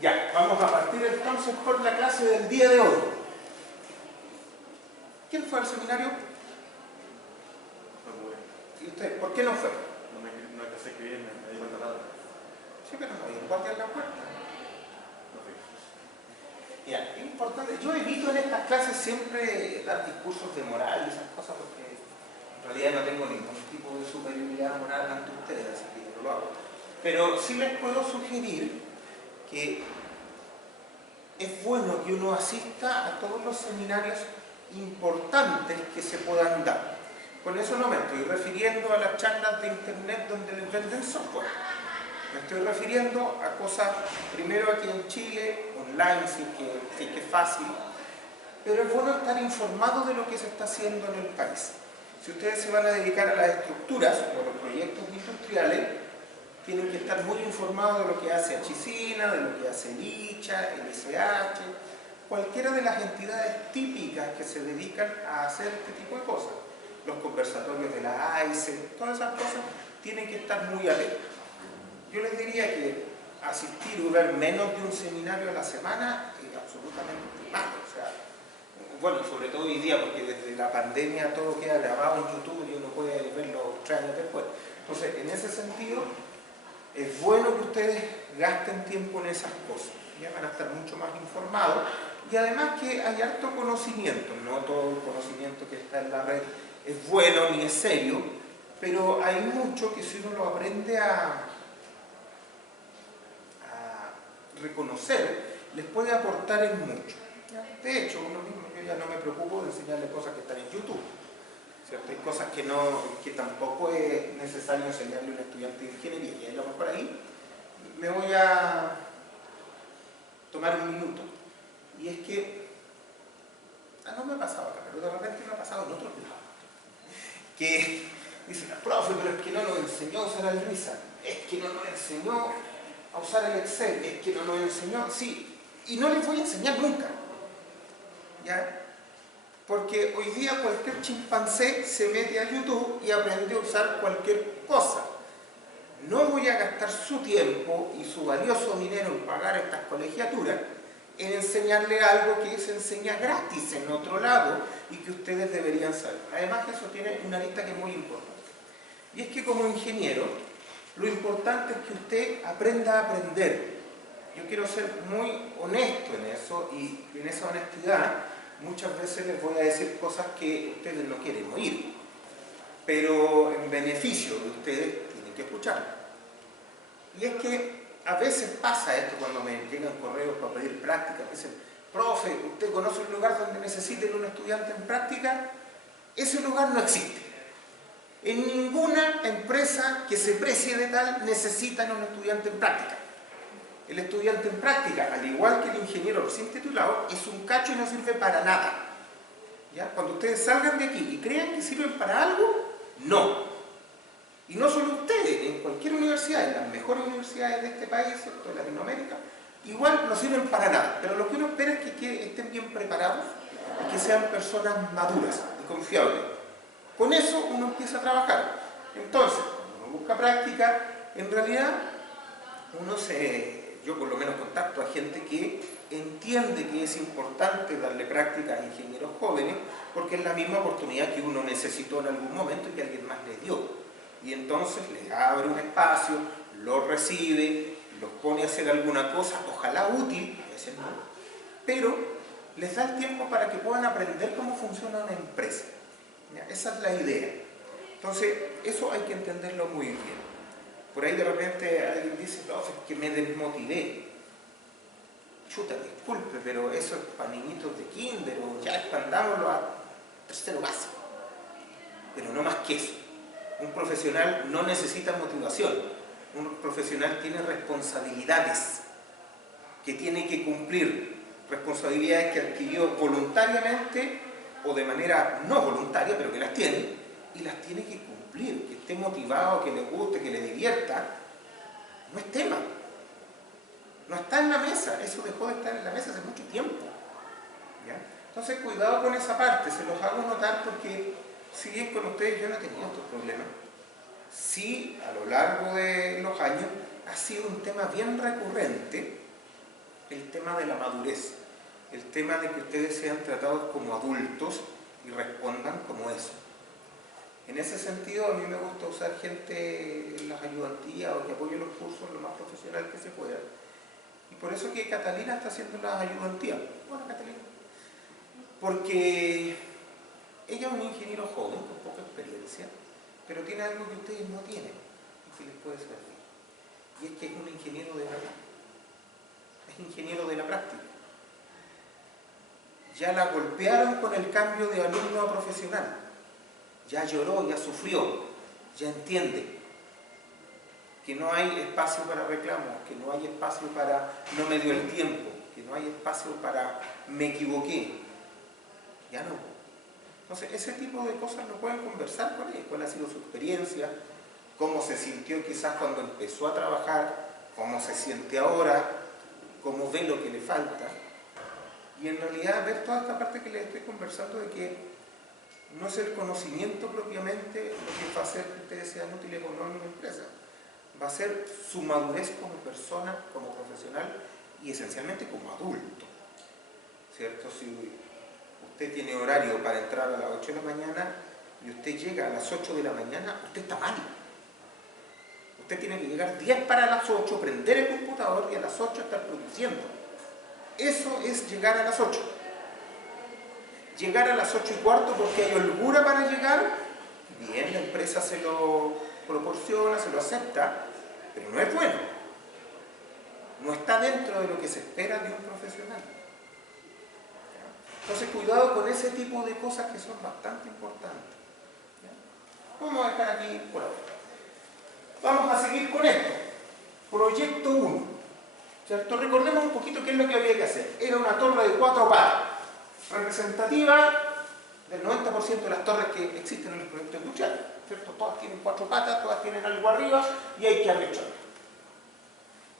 Ya, vamos a partir entonces por la clase del día de hoy. ¿Quién fue al seminario? ¿Y usted? ¿Por qué no fue? No alcancé a escribir, me di cuenta tarde. Sí, pero no hay un guardia en la puerta. No fui. Ya, es importante. Yo evito en estas clases siempre dar discursos de moral y esas cosas porque en realidad no tengo ningún tipo de superioridad moral ante ustedes, así que no lo hago. Pero sí les puedo sugerir que es bueno que uno asista a todos los seminarios importantes que se puedan dar. Con eso no me estoy refiriendo a las charlas de internet donde les venden software. Me estoy refiriendo a cosas, primero aquí en Chile, online, si es que es fácil, pero es bueno estar informado de lo que se está haciendo en el país. Si ustedes se van a dedicar a las estructuras o a los proyectos industriales, tienen que estar muy informados de lo que hace Achicina, de lo que hace el ICHA, el SH, cualquiera de las entidades típicas que se dedican a hacer este tipo de cosas. Los conversatorios de la AICE, todas esas cosas tienen que estar muy atentos. Yo les diría que asistir o ver menos de un seminario a la semana es absolutamente malo. O sea, bueno, sobre todo hoy día, porque desde la pandemia todo queda grabado en YouTube y uno puede verlo 3 años después. Entonces, en ese sentido, es bueno que ustedes gasten tiempo en esas cosas. Ya van a estar mucho más informados. Y además que hay harto conocimiento. No todo el conocimiento que está en la red es bueno ni es serio, pero hay mucho que si uno lo aprende a reconocer, les puede aportar en mucho. De hecho, uno mismo, yo ya no me preocupo de enseñarle cosas que están en YouTube. ¿Cierto? Hay cosas que tampoco es necesario enseñarle a un estudiante de ingeniería. Y a lo mejor ahí me voy a tomar un minuto. Y es que, no me ha pasado acá, pero de repente me ha pasado en otros lados. Que dicen, profe, pero es que no nos enseñó a usar el RISA, es que no nos enseñó a usar el Excel, es que no nos enseñó, sí, y no les voy a enseñar nunca. ¿Ya? Porque hoy día cualquier chimpancé se mete a YouTube y aprende a usar cualquier cosa. No voy a gastar su tiempo y su valioso dinero en pagar estas colegiaturas en enseñarle algo que se enseña gratis en otro lado y que ustedes deberían saber. Además eso tiene una lista que es muy importante. Y es que como ingeniero, lo importante es que usted aprenda a aprender. Yo quiero ser muy honesto en eso y en esa honestidad muchas veces les voy a decir cosas que ustedes no quieren oír, pero en beneficio de ustedes tienen que escucharlo. Y es que a veces pasa esto cuando me llegan correos para pedir práctica, me dicen, profe, ¿usted conoce un lugar donde necesiten un estudiante en práctica? Ese lugar no existe. En ninguna empresa que se precie de tal necesitan un estudiante en práctica. El estudiante en práctica, al igual que el ingeniero recién titulado, es un cacho y no sirve para nada. ¿Ya? Cuando ustedes salgan de aquí y crean que sirven para algo, no. Y no solo ustedes, en cualquier universidad, en las mejores universidades de este país, de Latinoamérica, igual no sirven para nada. Pero lo que uno espera es que estén bien preparados y que sean personas maduras y confiables. Con eso uno empieza a trabajar. Entonces, cuando uno busca práctica, en realidad yo por lo menos contacto a gente que entiende que es importante darle práctica a ingenieros jóvenes porque es la misma oportunidad que uno necesitó en algún momento y que alguien más le dio. Y entonces les abre un espacio, los recibe, los pone a hacer alguna cosa, ojalá útil, a veces no, pero les da el tiempo para que puedan aprender cómo funciona una empresa. ¿Ya? Esa es la idea. Entonces, eso hay que entenderlo muy bien. Por ahí de repente alguien dice, no, es que me desmotivé. Chuta, disculpe, pero eso es para niñitos de kinder o ya expandámoslo a tercero básico. Pero no más que eso. Un profesional no necesita motivación. Un profesional tiene responsabilidades que tiene que cumplir. Responsabilidades que adquirió voluntariamente o de manera no voluntaria, pero que las tiene, y las tiene que cumplir. Que esté motivado, que le guste, que le divierta, no es tema. No está en la mesa, eso dejó de estar en la mesa hace mucho tiempo. ¿Ya? Entonces, cuidado con esa parte, se los hago notar porque, si bien con ustedes yo no he tenido estos problemas, sí, a lo largo de los años, ha sido un tema bien recurrente el tema de la madurez, el tema de que ustedes sean tratados como adultos y respondan como eso. En ese sentido, a mí me gusta usar gente en las ayudantías o que apoye los cursos lo más profesional que se pueda. Y por eso que Catalina está haciendo las ayudantías. Bueno, Catalina. Porque ella es un ingeniero joven, con poca experiencia, pero tiene algo que ustedes no tienen y que les puede servir. Y es que es un ingeniero de verdad. Es ingeniero de la práctica. Ya la golpearon con el cambio de alumno a profesional. Ya lloró, ya sufrió, ya entiende que no hay espacio para reclamos, que no hay espacio para no me dio el tiempo, que no hay espacio para me equivoqué. Ya no. Entonces, ese tipo de cosas lo pueden conversar con él, cuál ha sido su experiencia, cómo se sintió quizás cuando empezó a trabajar, cómo se siente ahora, cómo ve lo que le falta. Y en realidad ver toda esta parte que les estoy conversando de que no es el conocimiento propiamente lo que va a hacer que ustedes sean útiles o no en una empresa. Va a ser su madurez como persona, como profesional y esencialmente como adulto. ¿Cierto? Si usted tiene horario para entrar a las 8 de la mañana y usted llega a las 8 de la mañana, usted está mal. Usted tiene que llegar 10 para las 8, prender el computador y a las 8 estar produciendo. Eso es llegar a las 8. Llegar a las 8:15 porque hay holgura para llegar, bien, la empresa se lo proporciona, se lo acepta, pero no es bueno. No está dentro de lo que se espera de un profesional. Entonces, cuidado con ese tipo de cosas que son bastante importantes. Vamos a dejar aquí por ahora. Vamos a seguir con esto. Proyecto 1. ¿Cierto? Recordemos un poquito qué es lo que había que hacer. Era una torre de 4 patas, representativa del 90% de las torres que existen en los proyectos industriales, ¿cierto? Todas tienen 4 patas, todas tienen algo arriba y hay que arrechar.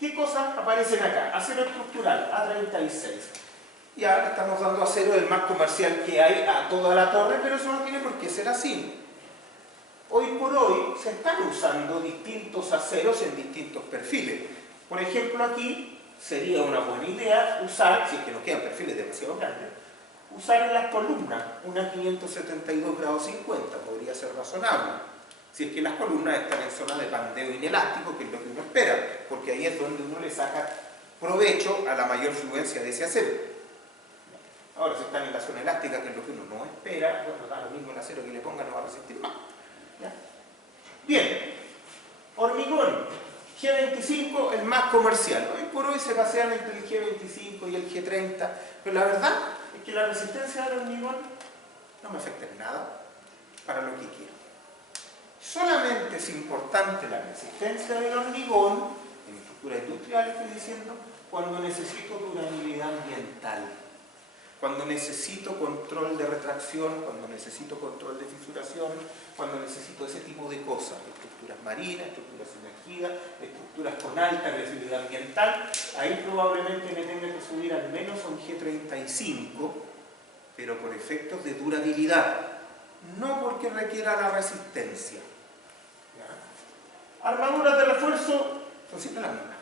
¿Qué cosas aparecen acá? Acero estructural, A36. Ya le estamos dando acero del más comercial que hay a toda la torre, pero eso no tiene por qué ser así. Hoy por hoy se están usando distintos aceros en distintos perfiles. Por ejemplo, aquí sería una buena idea usar, si es que nos quedan perfiles demasiado grandes, usar en las columnas una 572 grados 50, podría ser razonable. Si es que las columnas están en zona de pandeo inelástico, que es lo que uno espera, porque ahí es donde uno le saca provecho a la mayor fluencia de ese acero. Ahora, si están en la zona elástica, que es lo que uno no espera, bueno, da lo mismo el acero que le ponga, no va a resistir más. ¿Ya? Bien, hormigón, G25, el más comercial. Hoy por hoy se pasean entre el G25 y el G30, pero la verdad es que la resistencia del hormigón no me afecta en nada para lo que quiero. Solamente es importante la resistencia del hormigón, en estructuras industriales estoy diciendo, cuando necesito durabilidad ambiental. Cuando necesito control de retracción, cuando necesito control de fisuración, cuando necesito ese tipo de cosas, estructuras marinas, estructuras sumergidas, estructuras con alta agresividad ambiental, ahí probablemente me tenga que subir al menos a un G35, pero por efectos de durabilidad, no porque requiera la resistencia. ¿Ya? Armaduras de refuerzo son siempre las mismas.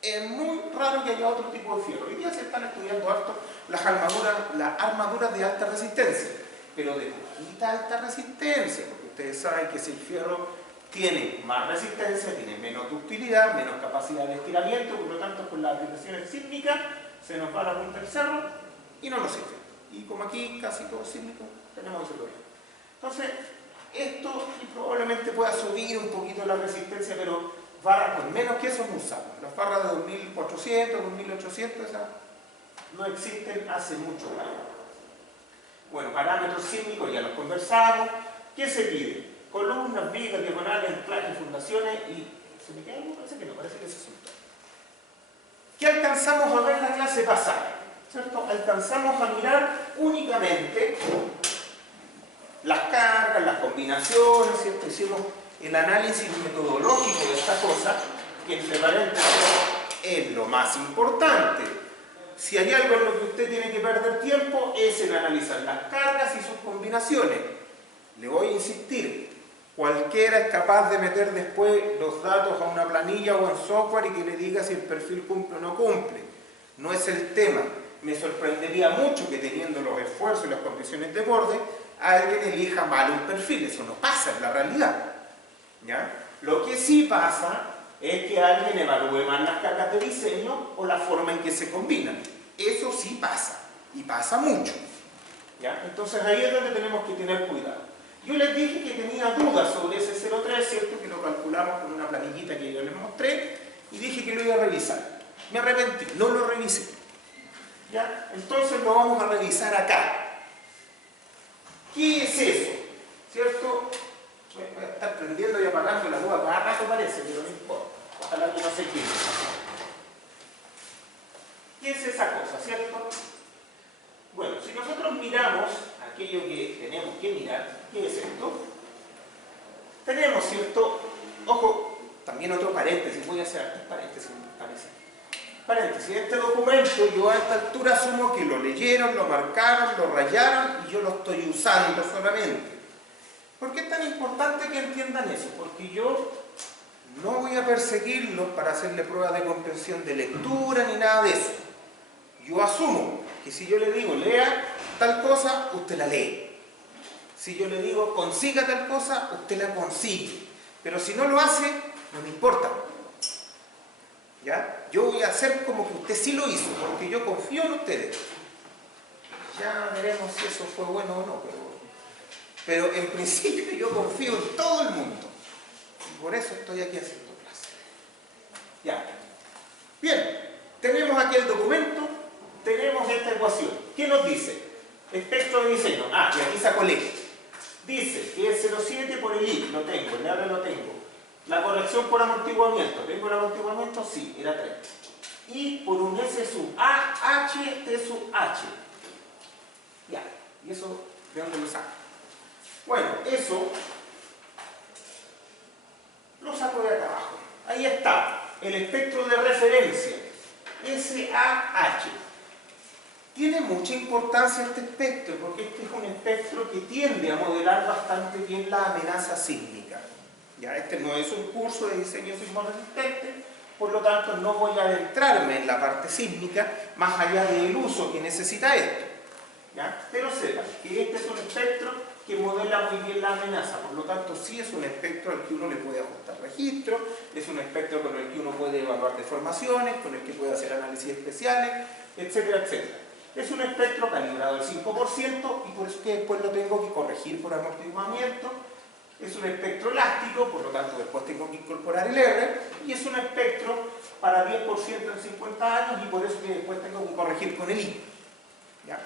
Es muy raro que haya otro tipo de fierro. Hoy día se están estudiando harto las armaduras de alta resistencia, pero de poquita alta resistencia, porque ustedes saben que si el fierro tiene más resistencia, tiene menos ductilidad, menos capacidad de estiramiento, por lo tanto con las aplicaciones sísmicas se nos va la punta del cerro y no nos sirve. Y como aquí casi todo es sísmico, tenemos ese problema. Entonces, esto probablemente pueda subir un poquito la resistencia, pero barras con menos que eso no usamos. Las barras de 2400, 2800, esas no existen hace mucho tiempo. Bueno, parámetros sísmicos ya los conversamos. ¿Qué se pide? Columnas, vigas, diagonales, anclajes, fundaciones y... ¿se me queda algo? Parece que no, parece que eso son todo. ¿Qué alcanzamos a ver en la clase pasada? ¿Cierto? Alcanzamos a mirar únicamente las cargas, las combinaciones, ¿cierto? Hicimos el análisis metodológico de esta cosa, que entre paréntesis es lo más importante. Si hay algo en lo que usted tiene que perder tiempo es en analizar las cargas y sus combinaciones. Le voy a insistir, cualquiera es capaz de meter después los datos a una planilla o en software y que le diga si el perfil cumple o no cumple. no es el tema. Me sorprendería mucho que teniendo los esfuerzos y las condiciones de borde, alguien elija mal un perfil. Eso no pasa en la realidad. ¿Ya? Lo que sí pasa es que alguien evalúe más las cargas de diseño o la forma en que se combinan. Eso sí pasa, y pasa mucho. ¿Ya? Entonces ahí es donde tenemos que tener cuidado. Yo les dije que tenía dudas sobre ese 03, ¿cierto? Que lo calculamos con una planillita que yo les mostré, y dije que lo iba a revisar. Me arrepentí, no lo revisé. ¿Ya? Entonces lo vamos a revisar acá. ¿Qué es eso? ¿Cierto? Voy a estar prendiendo y apagando la luz cada rato parece, pero no importa. Ojalá que no se quede. ¿Qué es esa cosa, cierto? Bueno, si nosotros miramos aquello que tenemos que mirar, ¿qué es esto? Tenemos, ¿cierto? Ojo, también otro paréntesis, voy a hacer aquí paréntesis, me parece. Paréntesis, este documento yo a esta altura asumo que lo leyeron, lo marcaron, lo rayaron y yo lo estoy usando solamente. ¿Por qué es tan importante que entiendan eso? Porque yo no voy a perseguirlos para hacerle pruebas de comprensión de lectura ni nada de eso. Yo asumo que si yo le digo lea tal cosa, usted la lee. Si yo le digo consiga tal cosa, usted la consigue. Pero si no lo hace, no me importa. ¿Ya? Yo voy a hacer como que usted sí lo hizo, porque yo confío en ustedes. Ya veremos si eso fue bueno o no, pero en principio yo confío en todo el mundo. Y por eso estoy aquí haciendo clase. Ya. Bien, tenemos aquí el documento, tenemos esta ecuación. ¿Qué nos dice? Espectro de diseño. Ah, y aquí saco el eje. Dice que es 0,7 por el I, lo tengo, el R lo tengo. La corrección por amortiguamiento, ¿tengo el amortiguamiento? Sí, era 3. Y por un S sub A, H, T sub H. Ya, ¿y eso de dónde lo saco? Bueno, eso lo saco de acá abajo. Ahí está, el espectro de referencia, SAH. Tiene mucha importancia este espectro, porque este es un espectro que tiende a modelar bastante bien la amenaza sísmica. Ya, este no es un curso de diseño sismoresistente, por lo tanto no voy a adentrarme en la parte sísmica, más allá del uso que necesita esto. ¿Ya? Pero sepan que este es un espectro que modela muy bien la amenaza, por lo tanto sí es un espectro al que uno le puede ajustar registro, es un espectro con el que uno puede evaluar deformaciones, con el que puede hacer análisis especiales, etcétera, etcétera. Es un espectro calibrado al 5% y por eso que después lo tengo que corregir por amortiguamiento. Es un espectro elástico, por lo tanto después tengo que incorporar el R, y es un espectro para 10% en 50 años y por eso que después tengo que corregir con el I. ¿Ya?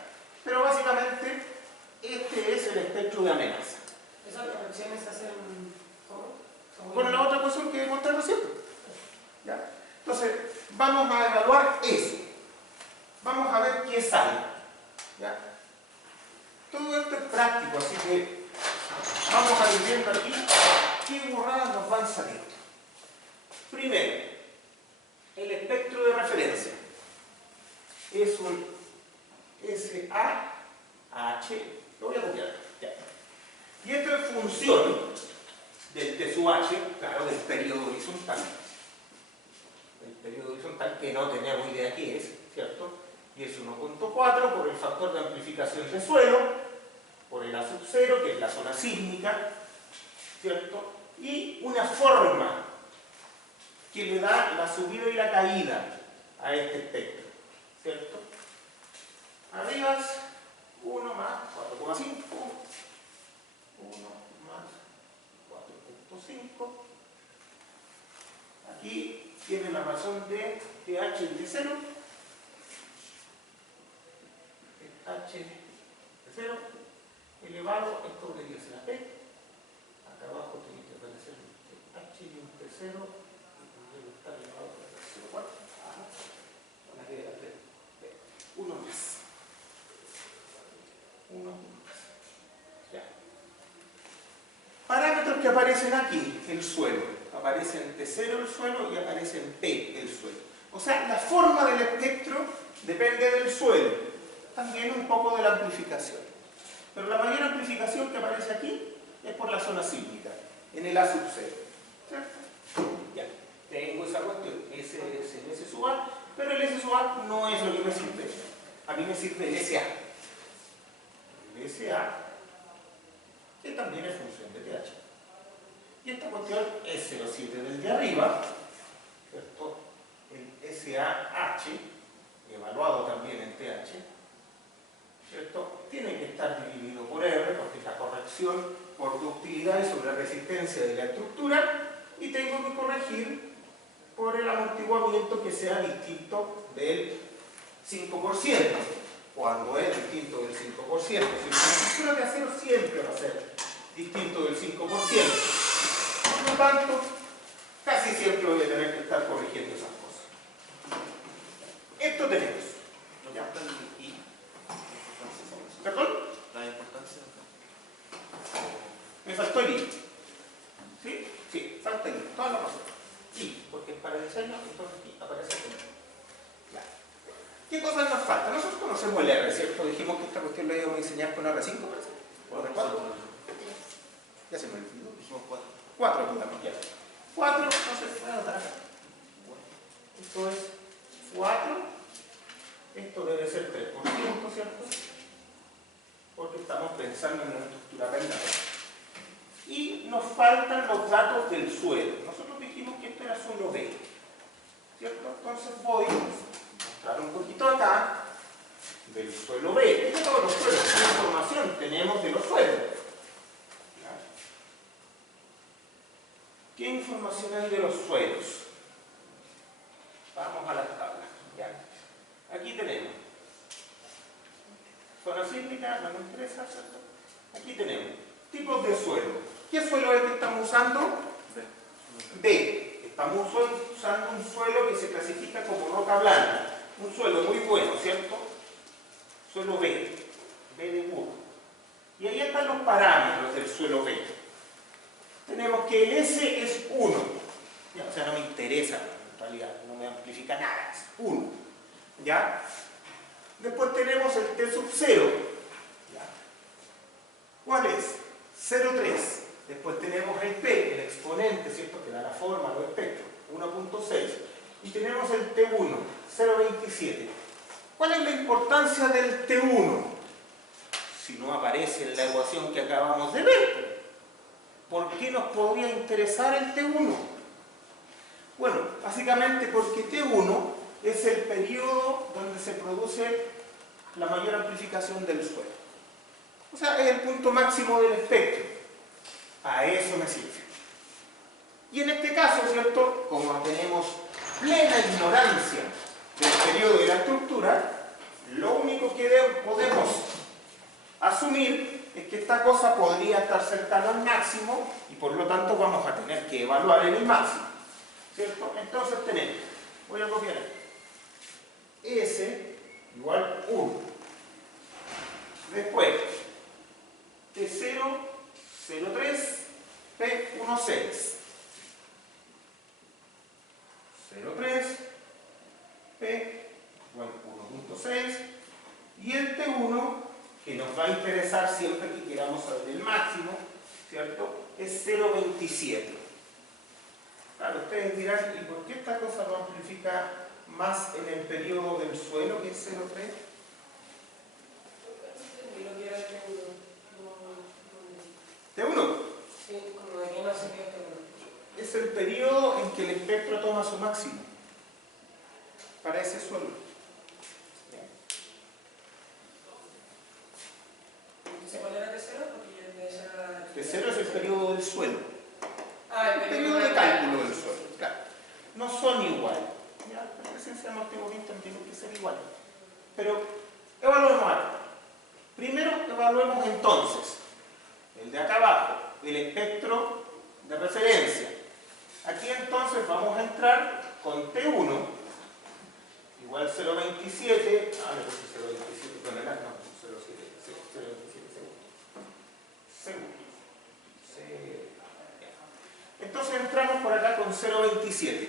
Pero básicamente este es el espectro de amenaza. ¿Esas correcciones se hacen cómo? Con la otra ecuación que he mostrado siempre. ¿Ya? Entonces, vamos a evaluar eso. Vamos a ver qué sale. ¿Ya? Todo esto es práctico, así que vamos a ir viendo aquí qué burradas nos van saliendo. Primero, el espectro de referencia es un SAH, lo voy a copiar. Ya. Y esto es función del T sub H, claro, del periodo horizontal. El periodo horizontal que no tenemos idea qué es, ¿cierto? Y es 1.4 por el factor de amplificación de suelo, por el A sub 0, que es la zona sísmica, ¿cierto? Y una forma que le da la subida y la caída a este espectro, ¿cierto? Arriba, 1 más 4,5, 1 más 4.5. Aquí tiene la razón de TH de 0, H de 0, elevado, esto debería ser a P, acá abajo tiene que aparecer un H y un P0, y debe estar elevado a 0,4, van a quedar 3, 1 más. 1 más. Ya. Parámetros que aparecen aquí, el suelo. Aparece en T0 el suelo y aparece en P el suelo. O sea, la forma del espectro depende del suelo. También un poco de la amplificación. Pero la mayor amplificación que aparece aquí es por la zona sísmica, en el A sub 0. ¿Cierto? Ya, tengo esa cuestión, S sub A, pero el el S sub A no es lo que me sirve. A mí me sirve el SA. El SA, que también es función de TH. Y esta cuestión es 0,7 del de arriba, ¿cierto? El SAH, evaluado también en TH, ¿cierto? Tiene que estar dividido por R, porque es la corrección por ductilidad y sobre resistencia de la estructura, y tengo que corregir por el amortiguamiento que sea distinto del 5%, cuando es distinto del 5%. Si la estructura de acero siempre va a ser distinto del 5%. Por lo tanto, casi siempre voy a tener que estar corrigiendo esas cosas. Esto tenemos. ¿No falta el I? ¿Perdón? La importancia. Me faltó el I. ¿Sí? Sí, falta el I. Toda la razón. I, porque es para diseño, entonces I aparece aquí. Claro. ¿Qué cosas nos faltan? Nosotros conocemos el R, ¿cierto? Dijimos que esta cuestión la íbamos a diseñar con R5, parece. ¿O R4? Ya se me olvidó. Dijimos 4. 4 digamos, ya. 4, no se puede anotar acá. Esto es 4. Esto debe ser 3%, ¿cierto? Porque estamos pensando en una estructura penal. Y nos faltan los datos del suelo. Nosotros dijimos que esto era suelo B, ¿cierto? Entonces voy a mostrar un poquito acá del suelo B. ¿Qué es todos los suelos? ¿Qué información tenemos de los suelos? ¿Qué información hay de los suelos? Vamos a las tablas. Ya. Aquí tenemos zona sísmica, no me interesa, ¿cierto? Aquí tenemos tipos de suelo. ¿Qué suelo es el que estamos usando? B. Estamos usando un suelo que se clasifica como roca blanda. Un suelo muy bueno, ¿cierto? Suelo B. B de burro. Y ahí están los parámetros del suelo B. Tenemos que el S es 1. O sea, no me interesa en realidad, no me amplifica nada, es 1. ¿Ya? Después tenemos el T sub 0. ¿Ya? ¿Cuál es? 0,3. Después tenemos el P, el exponente, ¿cierto? Que da la forma a los espectros, 1,6. Y tenemos el T1, 0,27. ¿Cuál es la importancia del T1? Si no aparece en la ecuación que acabamos de ver. ¿Por qué nos podría interesar el T1? Bueno, básicamente porque T1 es el periodo donde se produce la mayor amplificación del suelo. O sea, es el punto máximo del espectro. A eso me sirve. Y en este caso, ¿cierto? Como tenemos plena ignorancia del periodo de la estructura, lo único que podemos asumir es que esta cosa podría estar cercana al máximo y por lo tanto vamos a tener que evaluar en el máximo, ¿cierto? Entonces tenemos, voy a copiar S igual 1. Después, T0, 0,3, P16. 0,3, P igual 1,6 y el T1, que nos va a interesar siempre que queramos saber el máximo, ¿cierto? Es 0,27. Claro, ustedes dirán, ¿y por qué esta cosa lo amplifica más en el periodo del suelo que es 0,3? T1. Sí, como de que no se queda T1. Es el periodo en que el espectro toma su máximo para ese suelo. ¿Cuál era T0? Porque T0 es el periodo del suelo. Ah, El periodo de cálculo del suelo. Claro. No son iguales. ¿Ya? La presencia de amortiguamiento tiene que ser igual. Pero evaluemos ahora. Primero evaluemos entonces el de acá abajo, el espectro de referencia. Aquí entonces vamos a entrar con T1 igual 0,27. Le puse 0,27 toneladas, no, 0,27 seguro. Entonces entramos por acá con 0,27.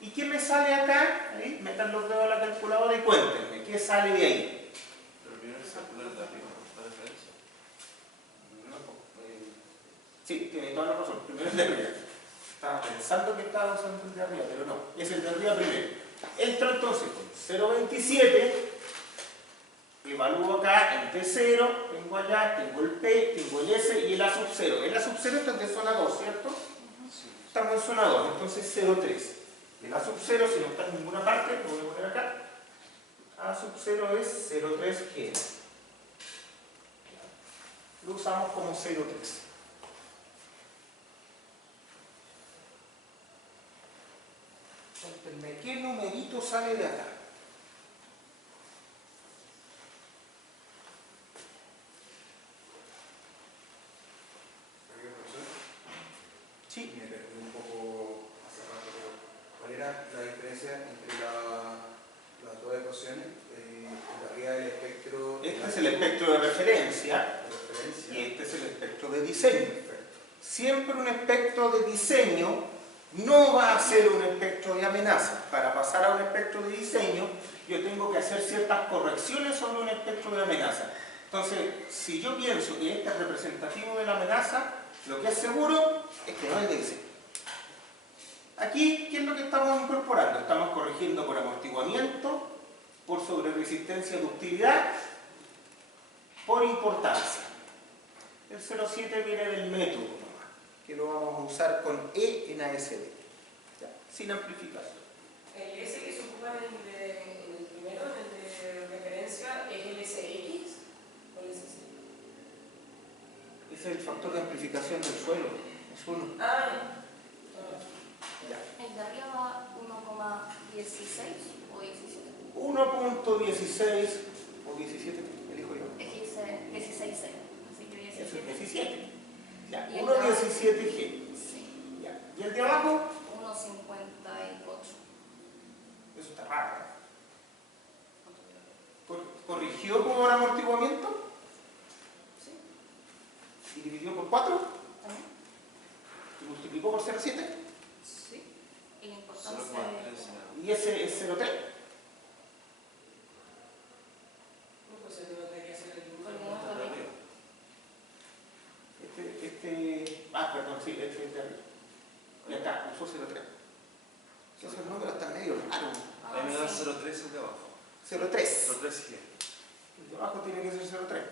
¿Y qué me sale acá? Ahí, metan los dedos a la calculadora y cuéntenme, ¿qué sale de ahí? Pero primero se calcula el de arriba, la referencia. Sí, tiene toda la razón. Primero el de arriba. Estaba pensando que estaba usando el de arriba, pero no. Es el de arriba primero. Entro entonces con 0,27, evalúo acá en T0, tengo allá, tengo el P, tengo el S y el A sub 0. El A sub 0 está en zona 2, ¿cierto? Estamos en zona 2, entonces 0,3. El A sub 0, si no está en ninguna parte, lo voy a poner acá. A sub 0 es 0,3G. Lo usamos como 0,3. Cuéntenme, ¿qué numerito sale de acá? Sí. Me perdí un poco hace rato, pero ¿cuál era la diferencia entre las dos ecuaciones? De arriba del espectro... Este es el espectro de referencia y este es el espectro de diseño. Siempre un espectro de diseño no va a ser un espectro de amenaza. Para pasar a un espectro de diseño, yo tengo que hacer ciertas correcciones sobre un espectro de amenaza. Entonces, si yo pienso que este es representativo de la amenaza, lo que es seguro es que no es de diseño. Aquí, ¿qué es lo que estamos incorporando? Estamos corrigiendo por amortiguamiento, por sobreresistencia, ductilidad, por importancia. El 0,7 viene del método nomás, que lo vamos a usar con E en ASD, ¿ya? Sin amplificación. El S que se ocupa en el primero, en el de referencia, ¿es el SX o el SC? Ese es el factor de amplificación del suelo, es 1. Ah, Ya. El de arriba va 1,16 o 17. 1.16 o 17, elijo yo. Es que dice 16, así que 17. Eso es 17. Ya, Y el 1.17G. Sí. Ya. ¿Y el de abajo? 1,58. Eso está raro. ¿Corrigió por amortiguamiento? Sí. ¿Y dividió por 4? ¿También? ¿Y multiplicó por 0,7? Sí. Y la importancia 0,3. ¿Y ese es 0,3? no, pues se debería ser el Porque número. no está arriba. Perdón, sí, este es de arriba. Y acá, usó 0,3. Esos números están medio raros. A mí me da sí. 0,3 el de abajo. 0,3. 0,3G. El de abajo tiene que ser 0,3.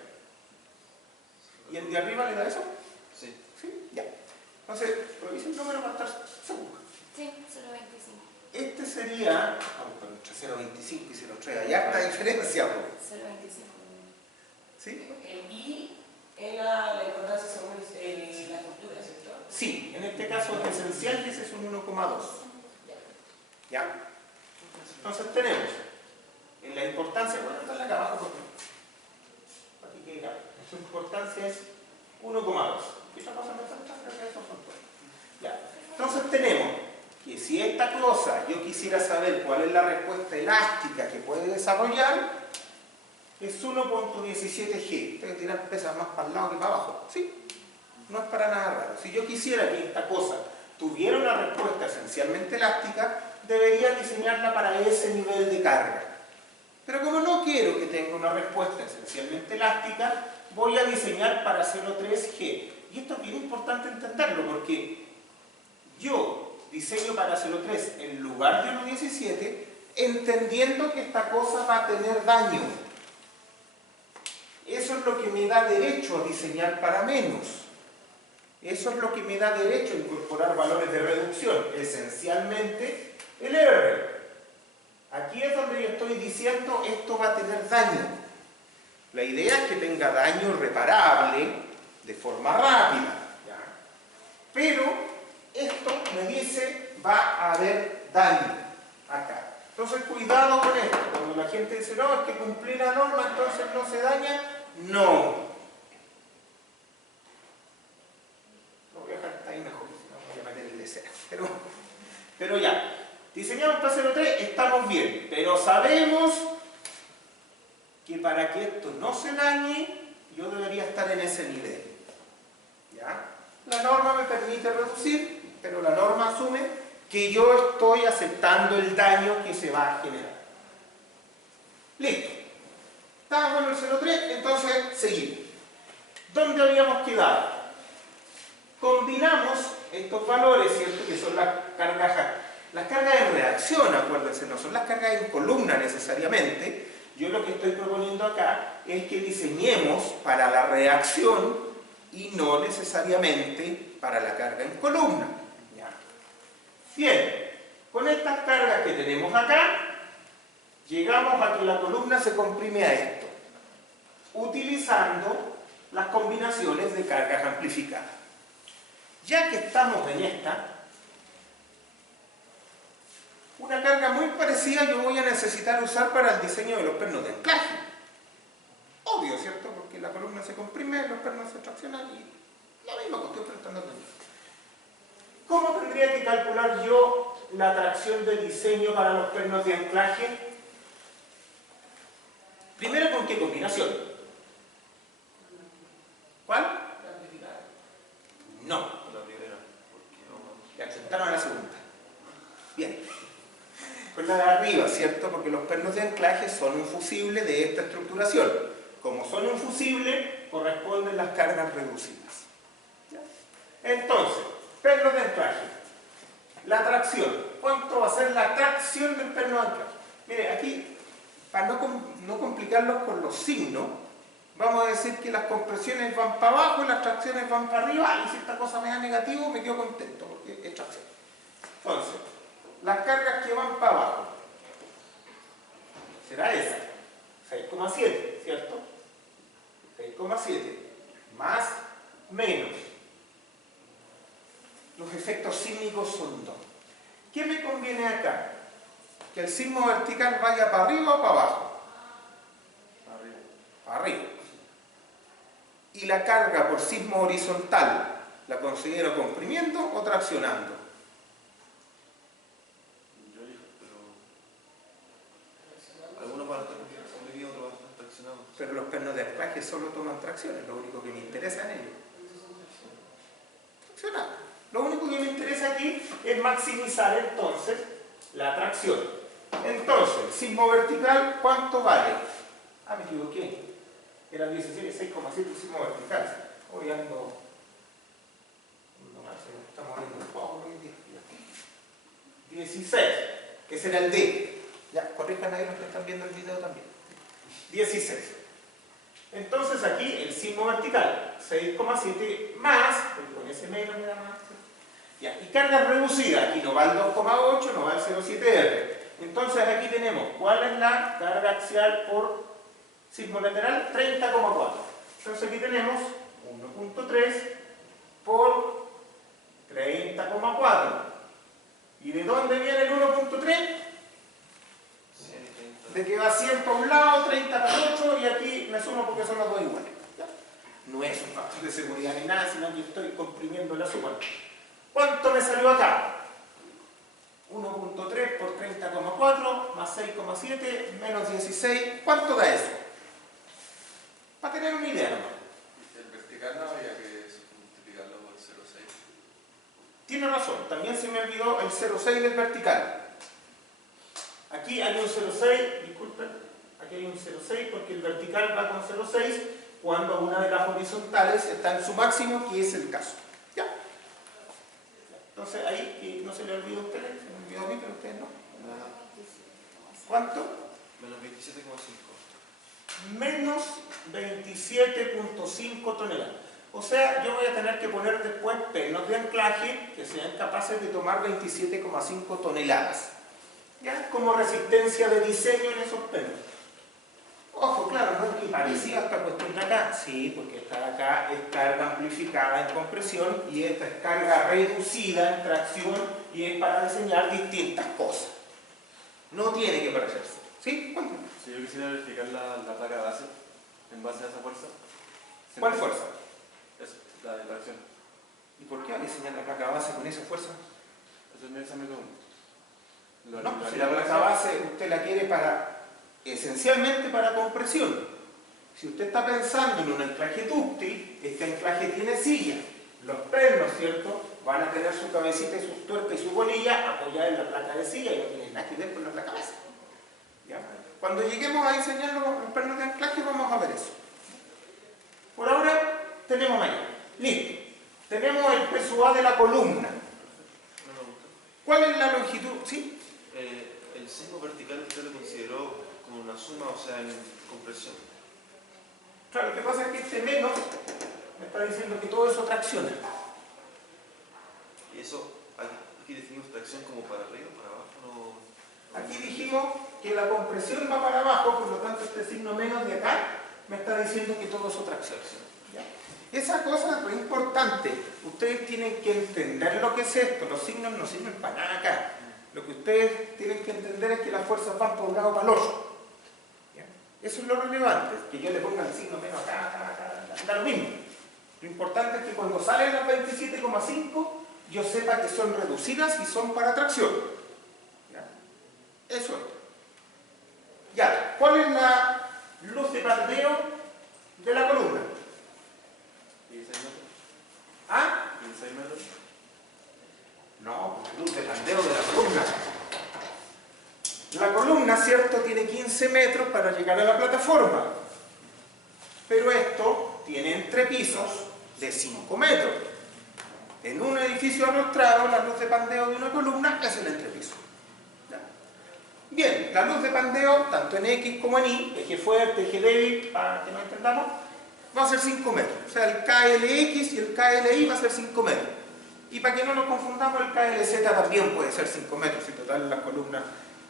¿Y el de arriba le da eso? Sí. Sí, ya. Entonces, revisa el número para estar seguro. Sí, 0,25. Este sería, entre 0,25 y 0,3, hay harta diferencia, pues. 0,25. ¿Sí? El I es la importancia según la cultura, ¿cierto? Sí, en este caso es esencial que ese es un 1,2. ¿Ya? Entonces tenemos en la importancia, bueno, está acá abajo porque aquí quede claro. Su importancia es 1,2. ¿Qué otra cosa me falta? Creo que eso son todos. Ya. Entonces tenemos que si esta cosa yo quisiera saber cuál es la respuesta elástica que puede desarrollar, es 1.17G. Ustedes dirán pesas más para el lado que para abajo. Sí, no es para nada raro. Si yo quisiera que esta cosa tuviera una respuesta esencialmente elástica, debería diseñarla para ese nivel de carga. Pero como no quiero que tenga una respuesta esencialmente elástica, voy a diseñar para 0,3G. Y esto es bien importante entenderlo porque yo diseño para 0,3 en lugar de 1,17 entendiendo que esta cosa va a tener daño. Eso es lo que me da derecho a diseñar para menos. Eso es lo que me da derecho a incorporar valores de reducción, esencialmente el R. Aquí es donde yo estoy diciendo esto va a tener daño. La idea es que tenga daño reparable de forma rápida, ¿ya? Pero esto me dice va a haber daño acá. Entonces cuidado con esto. Cuando la gente dice no, es que cumplí la norma, entonces no se daña. No. Lo voy a dejar ahí mejor, si no voy a meter el cera. Pero ya. Diseñamos para 0,3, estamos bien, pero sabemos que para que esto no se dañe, yo debería estar en ese nivel. ¿Ya? La norma me permite reducir, pero la norma asume que yo estoy aceptando el daño que se va a generar. Listo. Está bueno el 0,3, entonces seguimos. ¿Dónde habíamos quedado? Combinamos estos valores, ¿cierto? Que son las Las cargas en reacción, acuérdense, no son las cargas en columna necesariamente. Yo lo que estoy proponiendo acá es que diseñemos para la reacción y no necesariamente para la carga en columna. ¿Ya? Bien, con estas cargas que tenemos acá, llegamos a que la columna se comprime a esto, utilizando las combinaciones de cargas amplificadas. Ya que estamos en esta, una carga muy parecida yo voy a necesitar usar para el diseño de los pernos de anclaje. Obvio, ¿cierto? Porque la columna se comprime, los pernos se traccionan y la misma cuestión, pero están dando. ¿Cómo tendría que calcular yo la tracción de diseño para los pernos de anclaje? Primero, ¿con qué combinación? ¿Cuál? No. La primera. Porque no. Le acceptaron a la segunda. Bien. Con la de arriba, ¿cierto? Porque los pernos de anclaje son un fusible de esta estructuración. Como son un fusible, corresponden las cargas reducidas. ¿Ya? Entonces, pernos de anclaje. La tracción. ¿Cuánto va a ser la tracción del perno de anclaje? Mire, aquí, para no complicarlos con los signos, vamos a decir que las compresiones van para abajo y las tracciones van para arriba, y si esta cosa me da negativo, me quedo contento, porque es tracción. Entonces, las cargas que van para abajo, será esa, 6,7, ¿cierto? 6,7, más, menos. Los efectos sísmicos son 2. ¿Qué me conviene acá? Que el sismo vertical vaya para arriba o para abajo. Para arriba. Y la carga por sismo horizontal, ¿la considero comprimiendo o traccionando? Yo elijo, pero algunos van a estar comprimidos, otros van a estar traccionados. Pero los pernos de anclaje solo toman tracciones, lo único que me interesa en ellos. Traccionar. Lo único que me interesa aquí es maximizar entonces la tracción. Entonces, sismo vertical, ¿cuánto vale? Ah, me equivoqué. Era 16, 6,7 sismo vertical. Hoy ando mal, se está moviendo un poco hoy día. 16. Ese era el D. Ya, corrijan ahí los que están viendo el video también. 16. Entonces aquí el sismo vertical, 6,7 más, con ese menos me da más. Ya, y carga reducida, aquí no va el 2,8, no va el 0,7R. Entonces aquí tenemos, ¿cuál es la carga axial por sismo lateral? 30,4. Entonces aquí tenemos 1,3 por 30,4. ¿Y de dónde viene el 1,3? De que va 100 por un lado, 30 por 8, y aquí me sumo porque son los dos iguales. ¿Ya? No es un factor de seguridad ni nada, sino que estoy comprimiendo la suma. ¿Cuánto me salió acá? 1,3 por 30,4 más 6,7 menos 16. ¿Cuánto da eso? Para tener una idea nomás. El vertical no habría que multiplicarlo por 0,6. Tiene razón, también se me olvidó el 0,6 del vertical. Aquí hay un 0,6, disculpen, aquí hay un 0,6 porque el vertical va con 0,6 cuando una de las horizontales está en su máximo, que es el caso. ¿Ya? Entonces ahí, que no se le olvide a ustedes, se me olvidó a mí, pero a ustedes no. ¿Cuánto? Menos 27,5. Menos 27,5 toneladas. O sea, yo voy a tener que poner después pernos de anclaje que sean capaces de tomar 27,5 toneladas. ¿Ya? Como resistencia de diseño en esos pernos. Ojo, claro, no es que parecía esta cuestión de acá. Sí, porque esta de acá es carga amplificada en compresión y esta es carga reducida en tracción y es para diseñar distintas cosas. No tiene que parecerse. ¿Sí? Cuéntame. Si yo quisiera verificar la placa base en base a esa fuerza. ¿Cuál fuerza? Es la de tracción. ¿Y por qué va a diseñar la placa base con esa fuerza? Eso es mi examen común. No, pues si la placa base usted la quiere esencialmente para compresión. Si usted está pensando en un anclaje dúctil, este anclaje tiene silla. Los pernos, ¿cierto?, van a tener su cabecita y su tuerca y su bolilla apoyada en la placa de silla y no tienen nada que ver con la placa base. ¿Ya? Cuando lleguemos a diseñar los pernos de anclaje vamos a ver eso. Por ahora tenemos ahí. Listo. Tenemos el peso A de la columna. ¿Cuál es la longitud? ¿Sí? El sismo vertical usted lo consideró como una suma, o sea, en compresión. Claro, lo que pasa es que este menos me está diciendo que todo eso tracciona. Y eso, aquí definimos tracción como para arriba, para abajo, no... Aquí dijimos que la compresión va para abajo, por lo tanto este signo menos de acá me está diciendo que todo eso tracciona. ¿Ya? Esa cosa es importante. Ustedes tienen que entender lo que es esto. Los signos no sirven para nada acá. Lo que ustedes tienen que entender es que las fuerzas van por un lado para el otro. ¿Ya? Eso es lo relevante. Que yo le ponga el signo menos acá, da lo mismo. Lo importante es que cuando salen las 27,5 yo sepa que son reducidas y son para tracción. ¿Ya? Eso es. Ya, ¿cuál es la luz de pandeo de la columna? 16 metros. ¿Ah? 16 metros. No, luz de pandeo de la columna. La columna, cierto, tiene 15 metros para llegar a la plataforma. Pero esto tiene entrepisos de 5 metros. En un edificio arrastrado, la luz de pandeo de una columna es el entrepiso. ¿Ya? Bien, la luz de pandeo, tanto en X como en Y, eje fuerte, eje débil, para que nos entendamos, va a ser 5 metros. O sea, el KLX y el KLI va a ser 5 metros. Y para que no nos confundamos, el KLZ también puede ser 5 metros. Si total las columnas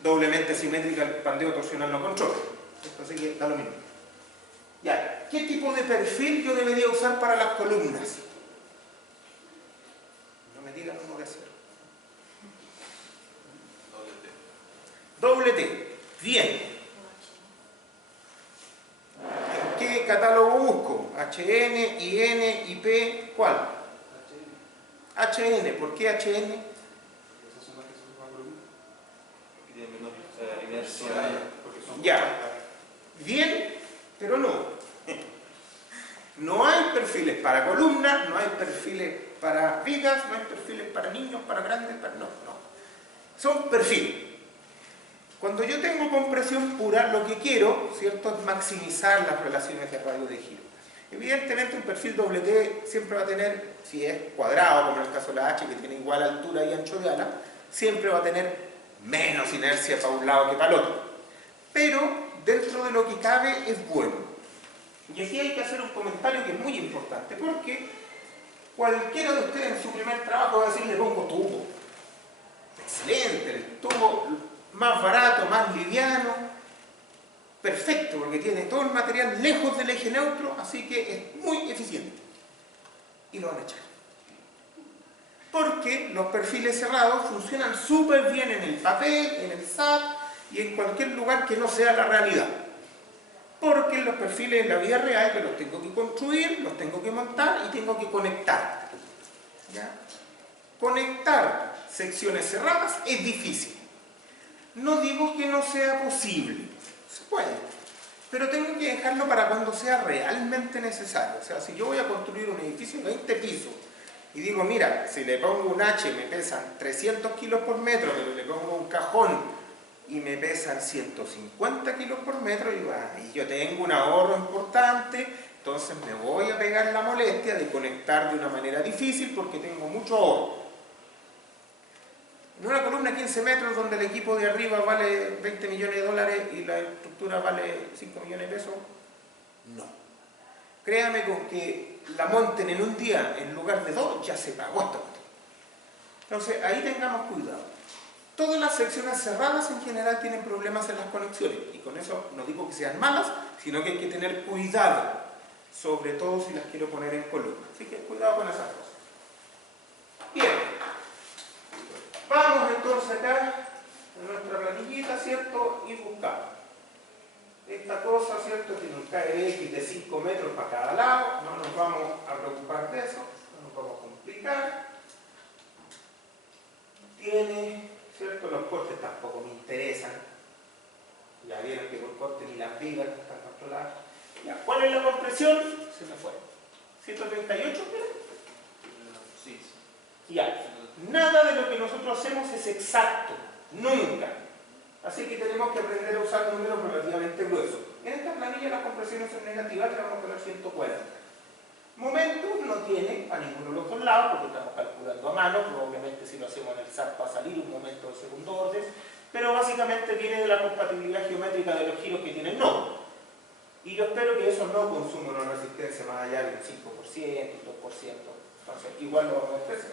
doblemente simétricas, el pandeo torsional no controla. Esto así que da lo mismo. Ya, ¿qué tipo de perfil yo debería usar para las columnas? No me digan uno de acero. Doble T. Bien. ¿En qué catálogo busco? HN, IN, IP, ¿cuál? HN. ¿Por qué HN? Esas son las que son más columnas. Porque tiene menor inercia. Porque son Ya. Bien, pero no. No hay perfiles para columnas, no hay perfiles para vigas, no hay perfiles para niños, para grandes, para... No. Son perfiles. Cuando yo tengo compresión pura, lo que quiero, ¿cierto?, es maximizar las relaciones de radio de giro. Evidentemente un perfil doble T siempre va a tener, si es cuadrado, como en el caso de la H, que tiene igual altura y ancho de ala, siempre va a tener menos inercia para un lado que para el otro. Pero dentro de lo que cabe es bueno. Y aquí hay que hacer un comentario que es muy importante, porque cualquiera de ustedes en su primer trabajo va a decir, le pongo tubo. Excelente, el tubo más barato, más liviano, perfecto, porque tiene todo el material lejos del eje neutro, así que es muy eficiente. Y lo van a echar. Porque los perfiles cerrados funcionan súper bien en el papel, en el SAP y en cualquier lugar que no sea la realidad. Porque los perfiles en la vida real yo los tengo que construir, los tengo que montar y tengo que conectar. ¿Ya? Conectar secciones cerradas es difícil. No digo que no sea posible, se puede, pero tengo que dejarlo para cuando sea realmente necesario. O sea, si yo voy a construir un edificio de 20 pisos y digo, mira, si le pongo un H me pesan 300 kilos por metro, pero le pongo un cajón y me pesan 150 kilos por metro, y yo tengo un ahorro importante, entonces me voy a pegar la molestia de conectar de una manera difícil porque tengo mucho ahorro. En una columna de 15 metros donde el equipo de arriba vale 20 millones de dólares y la estructura vale 5 millones de pesos, no. Créame con que la monten en un día en lugar de 2, ya se pagó esta cuestión. Entonces ahí tengamos cuidado. Todas las secciones cerradas en general tienen problemas en las conexiones, y con eso no digo que sean malas, sino que hay que tener cuidado, sobre todo si las quiero poner en columna. Así que cuidado con esas cosas. Bien. Vamos entonces acá en nuestra planillita, ¿cierto? Y buscamos. Esta cosa, ¿cierto? Tiene un KLX de 5 metros para cada lado. No nos vamos a preocupar de eso, no nos vamos a complicar. Tiene, ¿cierto? Los cortes tampoco me interesan. Ya vieron que por corte ni las vigas están controladas. Ya, ¿cuál es la compresión? Se me fue. ¿138? Sí. Ya. Nada de lo que nosotros hacemos es exacto, nunca. Así que tenemos que aprender a usar números relativamente gruesos. En esta planilla las compresiones son negativas, le vamos a poner 140. Momentos no tiene a ninguno de los dos lados porque estamos calculando a mano, probablemente si lo hacemos en el SAT va a salir un momento de segundo orden, pero básicamente viene de la compatibilidad geométrica de los giros que tiene el nodo. Y yo espero que eso no consuma una resistencia más allá del 5%, el 2%, entonces igual lo vamos a expresar.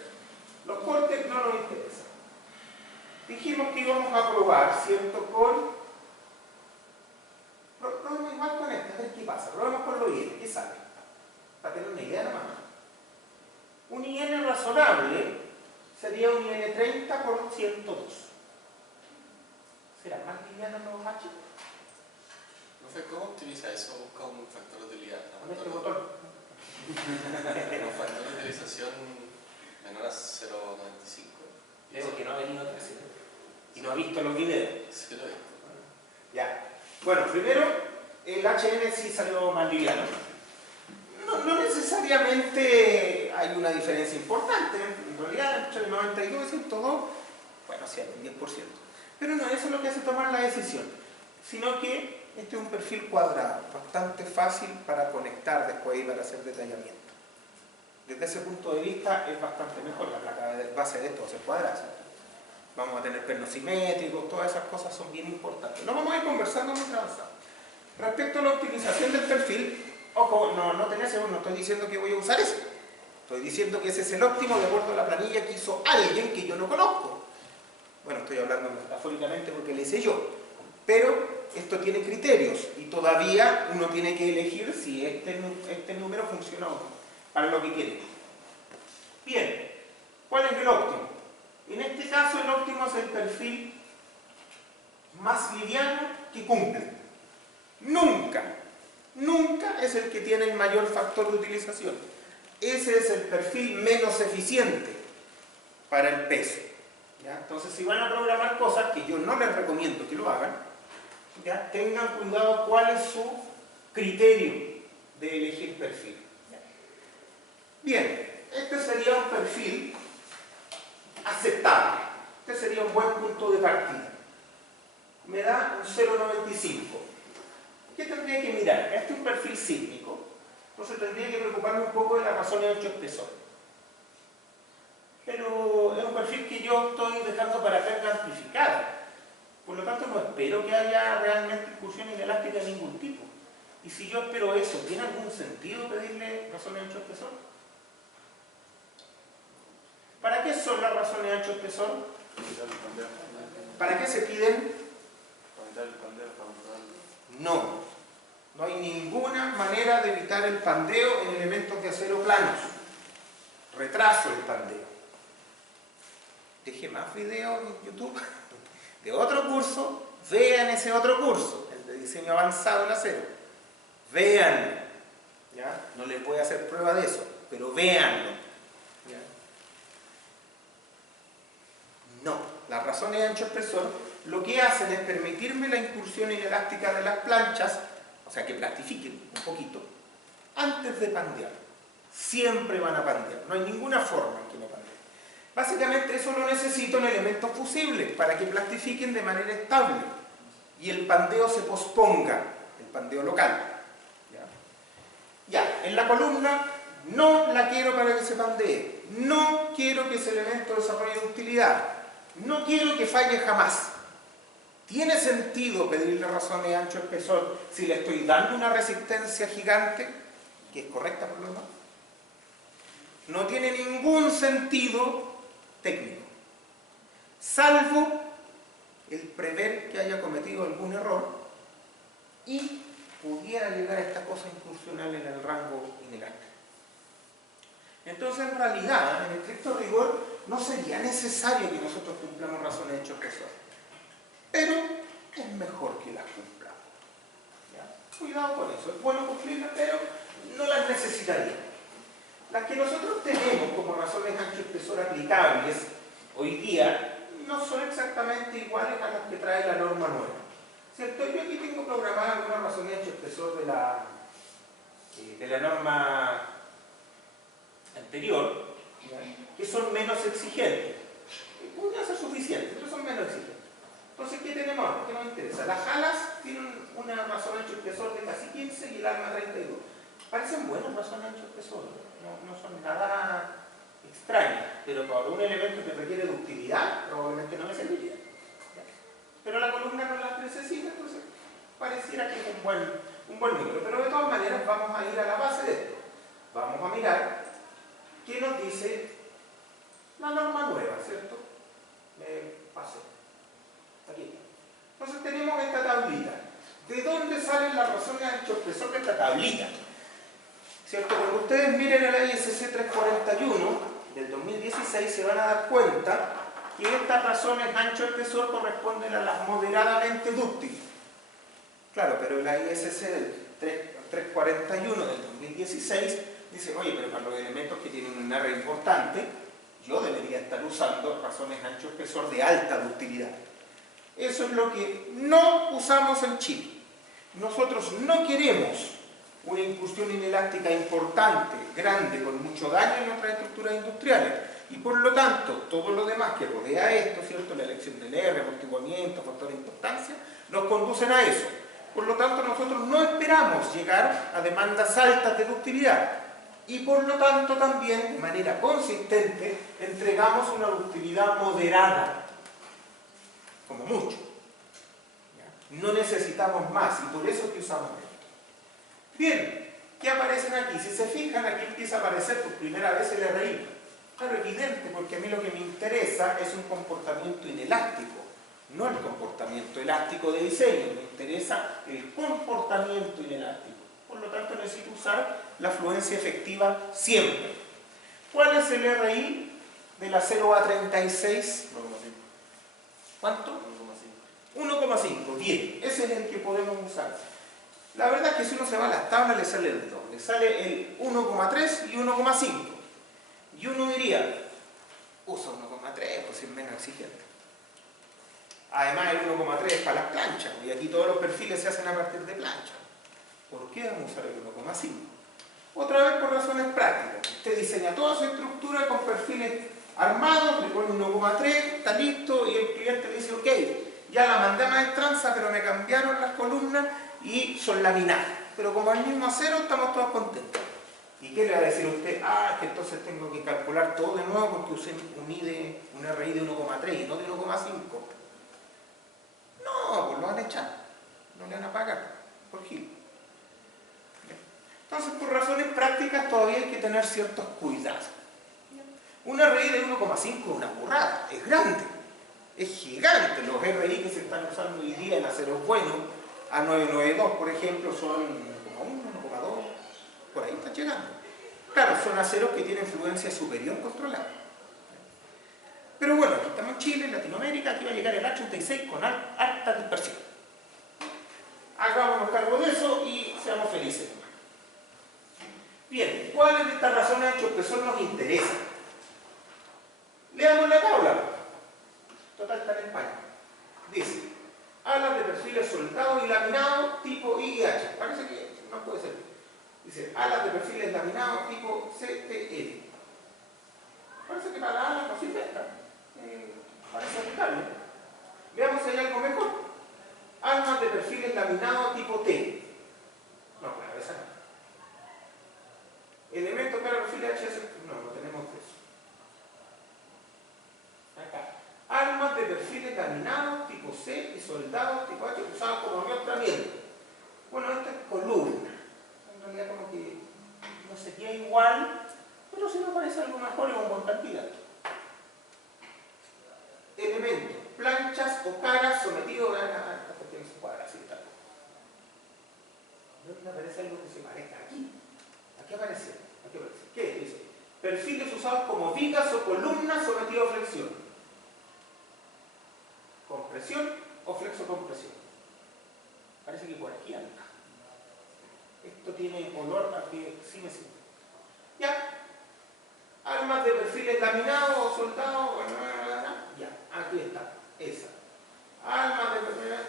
Los cortes no nos interesan. Dijimos que íbamos a probar, ¿cierto? Probemos igual con este, a ver qué pasa. Probemos con los IN, ¿qué sale? Para tener una idea nomás. Un IN razonable sería un IN 30 por 102. ¿Será más liviano los H? Profe, ¿cómo optimiza eso? Busca un factor de utilidad. Con este botón. Un factor de utilización menor a 0.95. Creo que no ha venido a clase y no ha visto los videos. Sí, lo he visto. Ya. Bueno, primero, el HN sí salió más liviano. No necesariamente hay una diferencia importante. En realidad, entre el 92 y 102, bueno, sí hay un 10%. Pero no, eso es lo que hace tomar la decisión. Sino que este es un perfil cuadrado, bastante fácil para conectar después y para hacer detallamiento. Desde ese punto de vista es bastante mejor. La placa de base de esto va a ser cuadrada. Vamos a tener pernos simétricos, todas esas cosas son bien importantes. Lo vamos a ir conversando muy avanzado. Respecto a la optimización del perfil, ojo, no tenés seguro, no estoy diciendo que voy a usar ese. Estoy diciendo que ese es el óptimo de acuerdo a la planilla que hizo alguien que yo no conozco. Bueno, estoy hablando metafóricamente porque le hice yo. Pero esto tiene criterios y todavía uno tiene que elegir si este número funciona o no, para lo que quiere. Bien, ¿cuál es el óptimo? En este caso el óptimo es el perfil más liviano que cumple. Nunca es el que tiene el mayor factor de utilización. Ese es el perfil menos eficiente para el peso. ¿Ya? Entonces, si van a programar cosas que yo no les recomiendo que lo hagan, ¿ya? Tengan cuidado cuál es su criterio de elegir perfil. ¿Ya? Bien, este sería un perfil aceptable. Este sería un buen punto de partida. Me da un 0.95. ¿Qué tendría que mirar? Este es un perfil sísmico, entonces tendría que preocuparme un poco de la razón de ancho espesor. Pero es un perfil que yo estoy dejando para carga amplificada. Por lo tanto, no espero que haya realmente incursión inelástica de ningún tipo. Y si yo espero eso, ¿tiene algún sentido pedirle razón de ancho espesor? ¿Para qué son las razones de ancho espesor? ¿Para qué se piden? No hay ninguna manera de evitar el pandeo en elementos de acero planos. Retraso el pandeo. Dejé más videos en YouTube de otro curso. Vean ese otro curso, el de diseño avanzado en acero. Véanlo. ¿Ya? No les voy a hacer prueba de eso, pero véanlo. ¿Ya? No, las razones de ancho espesor lo que hacen es permitirme la incursión inelástica de las planchas, o sea que plastifiquen un poquito, antes de pandear. Siempre van a pandear, no hay ninguna forma en que no pandeen. Básicamente eso lo necesito en elementos fusibles, para que plastifiquen de manera estable y el pandeo se posponga, el pandeo local. Ya, en la columna no la quiero para que se pandee, no quiero que ese elemento desarrolle utilidad, no quiero que falle jamás. ¿Tiene sentido pedirle razones de ancho espesor si le estoy dando una resistencia gigante, que es correcta por lo demás? No tiene ningún sentido técnico, salvo el prever que haya cometido algún error y pudiera llegar a esta cosa incursional en el rango inelástico. Entonces, en realidad, en estricto rigor, no sería necesario que nosotros cumplamos razones de ancho espesor. Pero es mejor que las cumplamos. ¿Ya? Cuidado con eso, es bueno cumplirlas, pero no las necesitaría. Las que nosotros tenemos como razones de ancho espesor aplicables hoy día no son exactamente iguales a las que trae la norma nueva. ¿Cierto? Yo aquí tengo programadas algunas razones de ancho espesor de la norma anterior, ¿ya? Que son menos exigentes. Podrían ser suficientes, pero son menos exigentes. Entonces, ¿qué tenemos ahora? ¿Qué nos interesa? Las alas tienen una razón de ancho espesor de casi 15 y el alma 32. Parecen buenas razones ancho espesor, no son nada extrañas, pero para un elemento que requiere ductilidad probablemente no me serviría. Pero la columna no las necesita, entonces pareciera que es un buen número. Pero de todas maneras vamos a ir a la base de esto. Vamos a mirar qué nos dice la norma nueva, ¿cierto? Me pasé. Aquí. Entonces tenemos esta tablita. ¿De dónde salen las razones de ancho espesor de esta tablita? ¿Cierto? Cuando ustedes miren el ISC 341 del 2016 se van a dar cuenta que estas razones ancho espesor corresponden a las moderadamente dúctiles. Claro, pero el ISC del 341 del 2016 dice, oye, pero para los elementos que tienen un R importante, yo debería estar usando razones ancho espesor de alta ductilidad. Eso es lo que no usamos en Chile. Nosotros no queremos una incursión inelástica importante, grande, con mucho daño en nuestras estructuras industriales. Y por lo tanto, todo lo demás que rodea esto, ¿cierto? La elección del R, amortiguamiento, factor de importancia, nos conducen a eso. Por lo tanto, nosotros no esperamos llegar a demandas altas de ductilidad. Y por lo tanto, también, de manera consistente, entregamos una ductilidad moderada. Como mucho. ¿Ya? No necesitamos más, y por eso es que usamos esto. Bien, ¿qué aparecen aquí? Si se fijan, aquí empieza a aparecer por primera vez el RI. Claro, evidente, porque a mí lo que me interesa es un comportamiento inelástico, no el comportamiento elástico de diseño, me interesa el comportamiento inelástico. Por lo tanto, necesito usar la fluencia efectiva siempre. ¿Cuál es el RI de la 0 a 36? 1,5. ¿Cuánto? 1,5. 1,5, bien, ese es el que podemos usar. La verdad es que si uno se va a las tablas le sale el 2, le sale el 1,3 y 1,5. Y uno diría, usa 1,3, pues es menos exigente. Además el 1,3 es para las planchas, y aquí todos los perfiles se hacen a partir de planchas. ¿Por qué vamos a usar el 1,5? Otra vez por razones prácticas. Usted diseña toda su estructura con perfiles armados, le pone 1,3, está listo, y el cliente le dice, ok, ya la mandé a maestranza, pero me cambiaron las columnas y son laminadas. Pero como al mismo acero, estamos todos contentos. ¿Y qué le va a decir a usted? Ah, que entonces tengo que calcular todo de nuevo porque usé un RI de 1,3 y no de 1,5. No, pues lo van a echar. No le van a pagar por gil. Entonces, por razones prácticas, todavía hay que tener ciertos cuidados. Un RI de 1,5 es una burrada, es grande, es gigante. Los RI que se están usando hoy día en aceros buenos, A992, por ejemplo, son 1,1, 1,2, por ahí están llegando. Claro, son aceros que tienen fluencia superior controlada. Pero bueno, aquí estamos en Chile, en Latinoamérica, aquí va a llegar el A86 con alta dispersión. Hagámonos cargo de eso y seamos felices. Bien, ¿cuáles de estas razones de ancho espesor nos interesan? Leamos la tabla. Total, está en España. Dice, alas de perfiles soldados y laminados tipo IH. Parece que no puede ser. Dice, alas de perfiles laminados tipo CTL. Parece que para las alas no sirve esta. Parece aplicable. Veamos si hay algo mejor. Armas de perfiles laminados tipo T. No, claro, esa no. Elementos para perfil HS. No tenemos eso. Acá. Armas de perfiles laminados tipo C y soldados tipo H usados como adiestramiento. Bueno, esta es columna. En realidad como que no sería igual, pero si no parece algo mejor es un buen candidato. Elementos, planchas o caras sometidos a cuestiones cuadras y tal. ¿No aparece algo que se parezca aquí? Aquí aparece. Aquí aparece. ¿Qué dice? Perfiles usados como vigas o columnas sometidos a flexión. Compresión o flexocompresión. Parece que por aquí anda. Esto tiene olor a que sí me sirve. Ya. Armas de perfiles laminados o soldados. Ya. Aquí está. Esa. Armas de perfiles.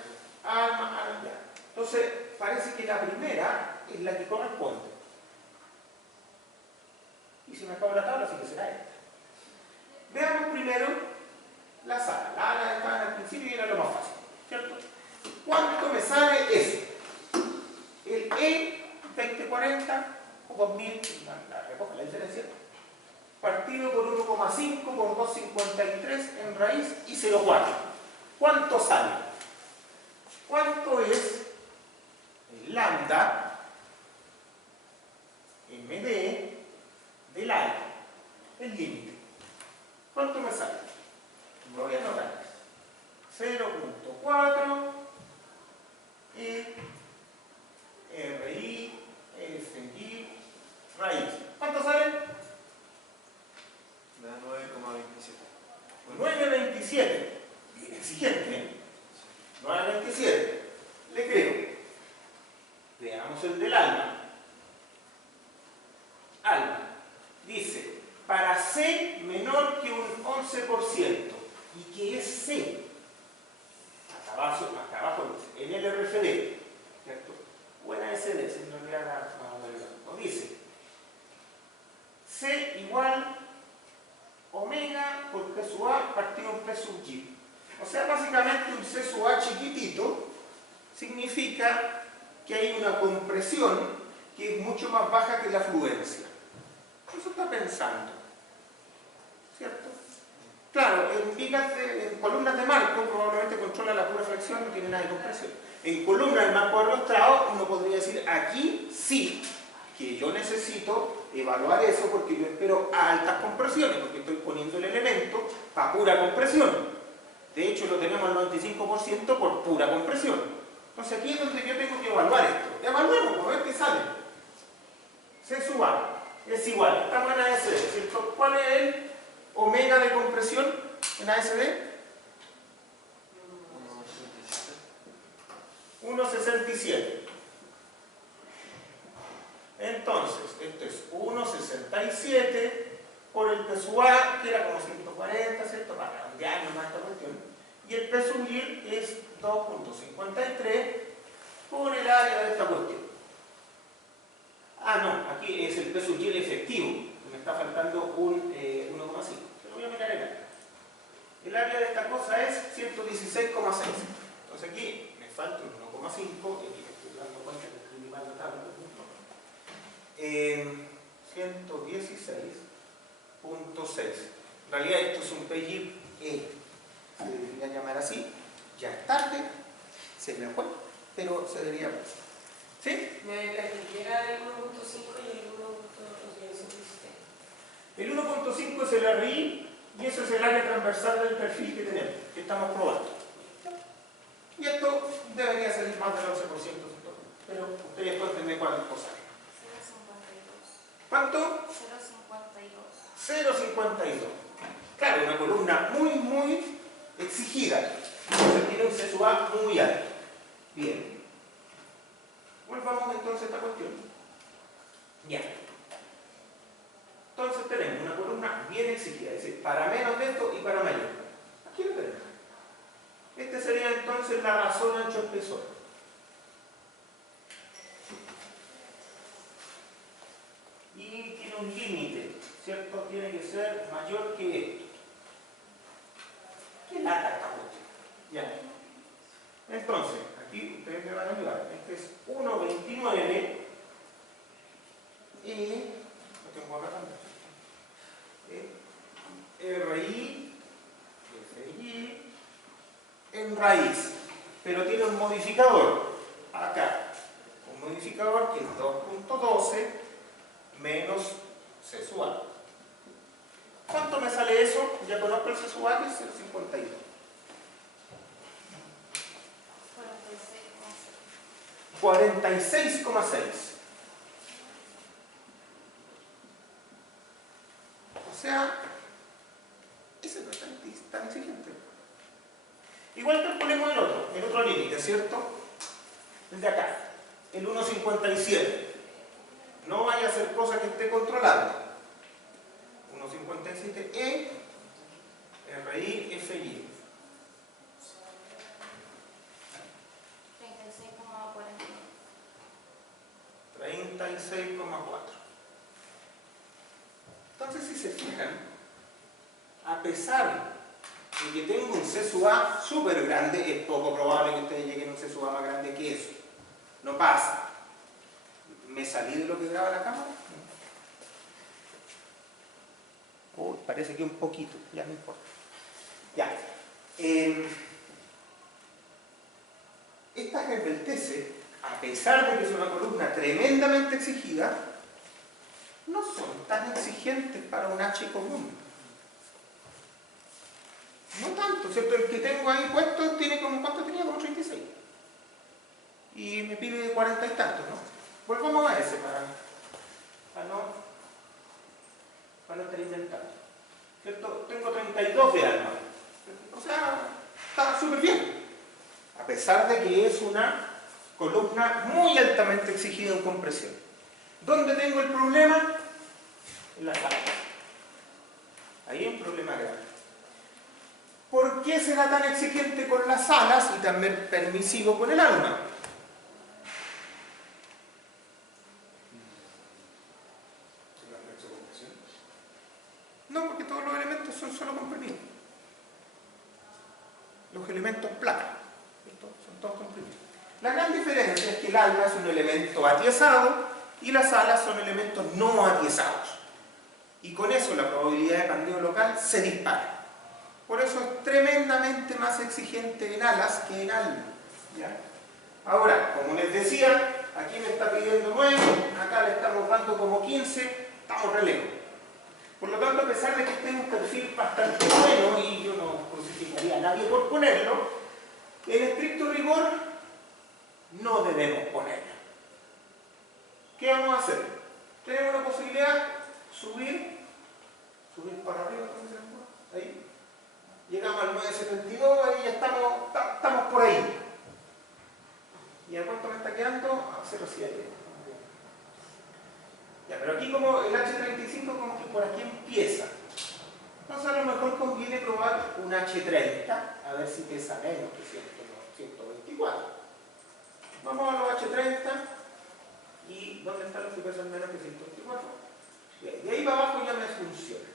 Armas. Ya. Entonces, parece que la primera es la que corresponde. Y si me acabo la tabla, así que será esta. Veamos primero la sala. La ala está al principio y era lo más fácil. ¿Cierto? ¿Cuánto me sale eso? El E2040 o con 1000, recoge la diferencia, partido por 1,5 por 2,53 en raíz y 0,4. ¿Cuánto sale? ¿Cuánto es el lambda MD del alfa? El límite. ¿Cuánto me sale? Lo voy a anotar. 0,4 RI FI raíz. ¿Cuánto sale? Da 9,27. 9,27. Bien exigente, ¿eh? 9,27. Le creo. Veamos el del alma. Alma. Dice, para C menor que un 11%. ¿Y qué es C? Acá abajo dice, en el RFD, ¿cierto? O en ASD, si en realidad no dice. C igual omega por P sub A partido en P sub G. O sea, básicamente un C sub A chiquitito significa que hay una compresión que es mucho más baja que la fluencia. Eso está pensando, ¿cierto? Claro, en columnas de marco probablemente controla la pura fracción, no tiene nada de compresión. En columnas de marco arrastrado uno podría decir aquí sí, que yo necesito evaluar eso porque yo espero altas compresiones, porque estoy poniendo el elemento para pura compresión. De hecho lo tenemos al 95% por pura compresión. Entonces aquí es donde yo tengo que evaluar esto. Evaluemos, a ver qué sale. C sub A es igual, estamos en ASD, ¿cierto? ¿Cuál es el omega de compresión en ASD? 1,67. Entonces, esto es 1,67 por el P sub A, que era como 140, ¿cierto? Para redondear nomás esta cuestión. Y el P sub Y es 2,53 por el área de esta cuestión. Ah, no, aquí es el P sub Y efectivo. Me está faltando un 1,5. Se lo voy a mirar en acá. El área de esta cosa es 116,6. Entonces aquí me falta un 1,5. Y aquí me estoy dando cuenta que estoy mal notable. 116,6. En realidad esto es un PY E. Se debería llamar así. Ya es tarde. Se me fue. Pero se debería pasar. ¿Sí? Me expliqué el 1.5 y el 1.16. El 1.5 es el RI y eso es el área transversal del perfil que tenemos, que estamos probando. Y esto debería salir más del 11%, pero ustedes cuéntenme cuántas cosas. 0,52. ¿Cuánto? 0,52. Claro, una columna muy exigida. Entonces tiene un C sub A muy alto. Bien. Volvamos entonces a esta cuestión. Ya. Entonces tenemos una columna bien exigida, es decir, para menos de esto y para mayor. Aquí lo tenemos. Este sería entonces la razón ancho espesor. Y tiene un límite, ¿cierto? Tiene que ser mayor que esto. ¿Qué lata esta cuestión? Ya. Entonces, aquí ustedes me van a ayudar. Este es 1,29 y lo tengo acá también. RI, FI en raíz, pero tiene un modificador acá, un modificador que es 2,12 menos C sub A. ¿Cuánto me sale eso? Ya conozco el C sub A, que es el 52. 46,6. O sea, ese no es tan exigente. Igual calculemos el otro límite, ¿cierto? El de acá, el 1,57. No vaya a ser cosa que esté controlando. 1,57 E, RI, FI. 36,4. Entonces, si se fijan, a pesar de que tengo un C sub A súper grande, es poco probable que ustedes lleguen a un C sub A más grande que eso. No pasa. Me me salí de lo que graba la cámara? Oh, parece que un poquito, ya no importa. Ya. Esta Rempeltese, a pesar de que es una columna tremendamente exigida, no son tan exigentes para un H común. No tanto, ¿cierto? El que tengo ahí puesto tiene como, ¿cuánto tenía? Como 36. Y me pide 40 y tantos, ¿no? Volvamos a ese para no estar inventando. ¿Cierto? Tengo 32 de alma. O sea, está súper bien. A pesar de que es una columna muy altamente exigida en compresión. ¿Dónde tengo el problema? En las alas. Ahí hay un problema grave. ¿Por qué será tan exigente con las alas y también permisivo con el alma? No, porque todos los elementos son solo comprimidos. Los elementos placa, ¿cierto? Son todos comprimidos. La gran diferencia es que el alma es un elemento atiesado y las alas son elementos no atiesados. Y con eso la probabilidad de pandeo local se dispara. Por eso es tremendamente más exigente en alas que en alma. ¿Ya? Ahora, como les decía, aquí me está pidiendo 9, acá le estamos dando como 15, estamos re lejos. Por lo tanto, a pesar de que esté en un perfil bastante bueno, y yo no crucificaría a nadie por ponerlo, en estricto rigor no debemos ponerlo. ¿Qué vamos a hacer? Tenemos la posibilidad subir para arriba, ahí. Llegamos al 972, ahí ya estamos por ahí. ¿Y a cuánto me está quedando? A 0,7. Ya, pero aquí como el H35 como que por aquí empieza. Entonces a lo mejor conviene probar un H30, a ver si pesa menos que 124. Vamos a los H30 y ¿dónde están los que pesan menos que 124? De ahí para abajo ya me funciona.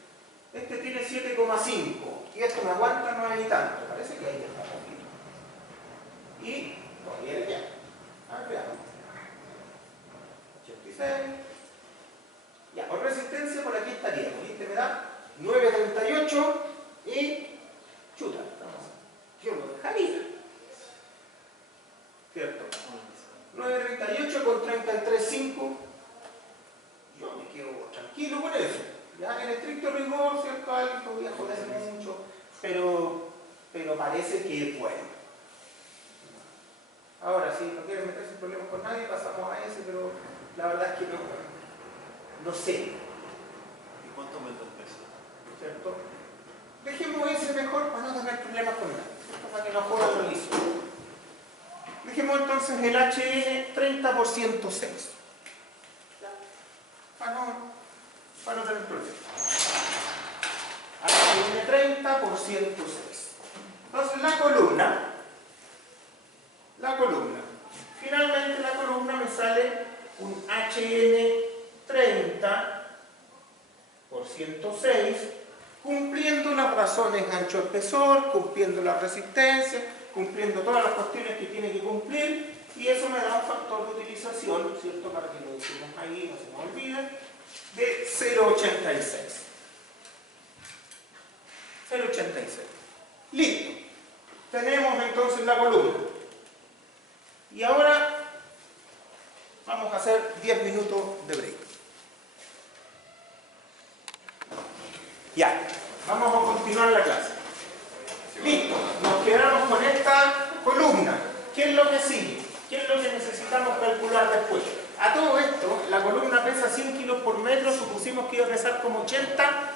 Este tiene 7,5 y esto me aguanta 9 y tanto. Parece que ahí está poquito. Y todavía ya. A ver, veamos. 86. Ya, con resistencia por aquí estaríamos. ¿Viste? Me da 9,38 y chuta. Yo lo dejaría. ¿Cierto? 9,38 con 33,5. Yo me quedo tranquilo con eso. Ya, en estricto rigor, ¿cierto? Alguien podría joderse mucho, pero parece que es bueno. Ahora, si no quieren meterse en problemas con nadie, pasamos a ese, pero la verdad es que no sé. ¿Y cuánto aumenta el peso? ¿Cierto? Dejemos ese mejor para no tener problemas con nadie, ¿cierto? Para que no jodan lo liso. Dejemos entonces el HN 30%6. Para no tener problemas. HN 30%6. Entonces la columna, finalmente la columna me sale un HN 30 por 106, cumpliendo las razones ancho-espesor, cumpliendo la resistencia, cumpliendo todas las cuestiones que tiene que cumplir, y eso me da un factor de utilización, ¿cierto? Para que lo decimos ahí, no se me olvide, de 0,86. 0,86. Listo. Tenemos entonces la columna. Y ahora vamos a hacer 10 minutos de break. Ya, vamos a continuar la clase. Listo, nos quedamos con esta columna. ¿Qué es lo que sigue? ¿Qué es lo que necesitamos calcular después? A todo esto, la columna pesa 100 kilos por metro, supusimos que iba a pesar como 80,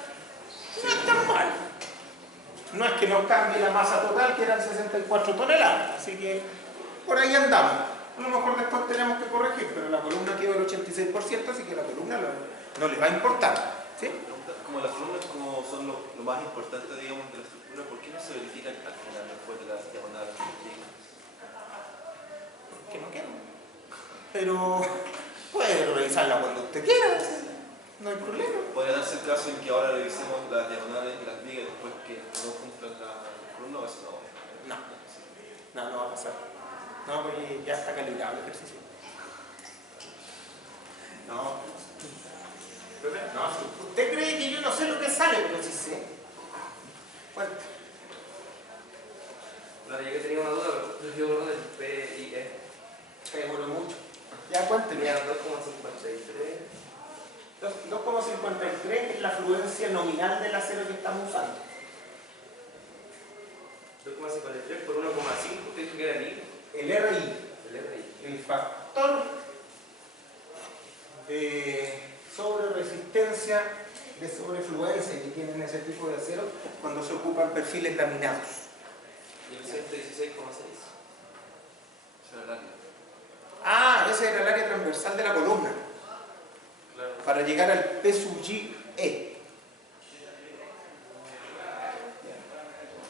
no es tan mal. No es que nos cambie la masa total, que eran 64 toneladas, así que por ahí andamos. A lo mejor después tenemos que corregir, pero la columna quedó el 86%, así que la columna no les va a importar. ¿Sí? Como las columnas como son lo más importante, digamos, de la estructura, ¿por qué no se verifican al final después de las diagonales? Que no quedan. Pero puede revisarla cuando usted quiera, no hay problema. ¿Podría darse el caso en que ahora revisemos las diagonales y las vigas después que no cumplan la columna o eso no? No va a pasar. No, porque ya está calibrado el ejercicio. No. No, usted cree que yo no sé lo que sale, pero sí sé. Fuerte. No, yo que tenía una duda, pero yo creo del PIE. Se demoró mucho. Ya cuénteme. Tenía 2,53. 2,53 es la fluencia nominal del acero que estamos usando. 2,53 por 1,5, usted dijo que era el I. El RI, El RI. el factor de sobreresistencia, de sobrefluencia que tienen ese tipo de acero cuando se ocupan perfiles laminados. Y el 116,6. Será el área. Ah, ese era el área transversal de la columna, Claro. para llegar al P sub G E.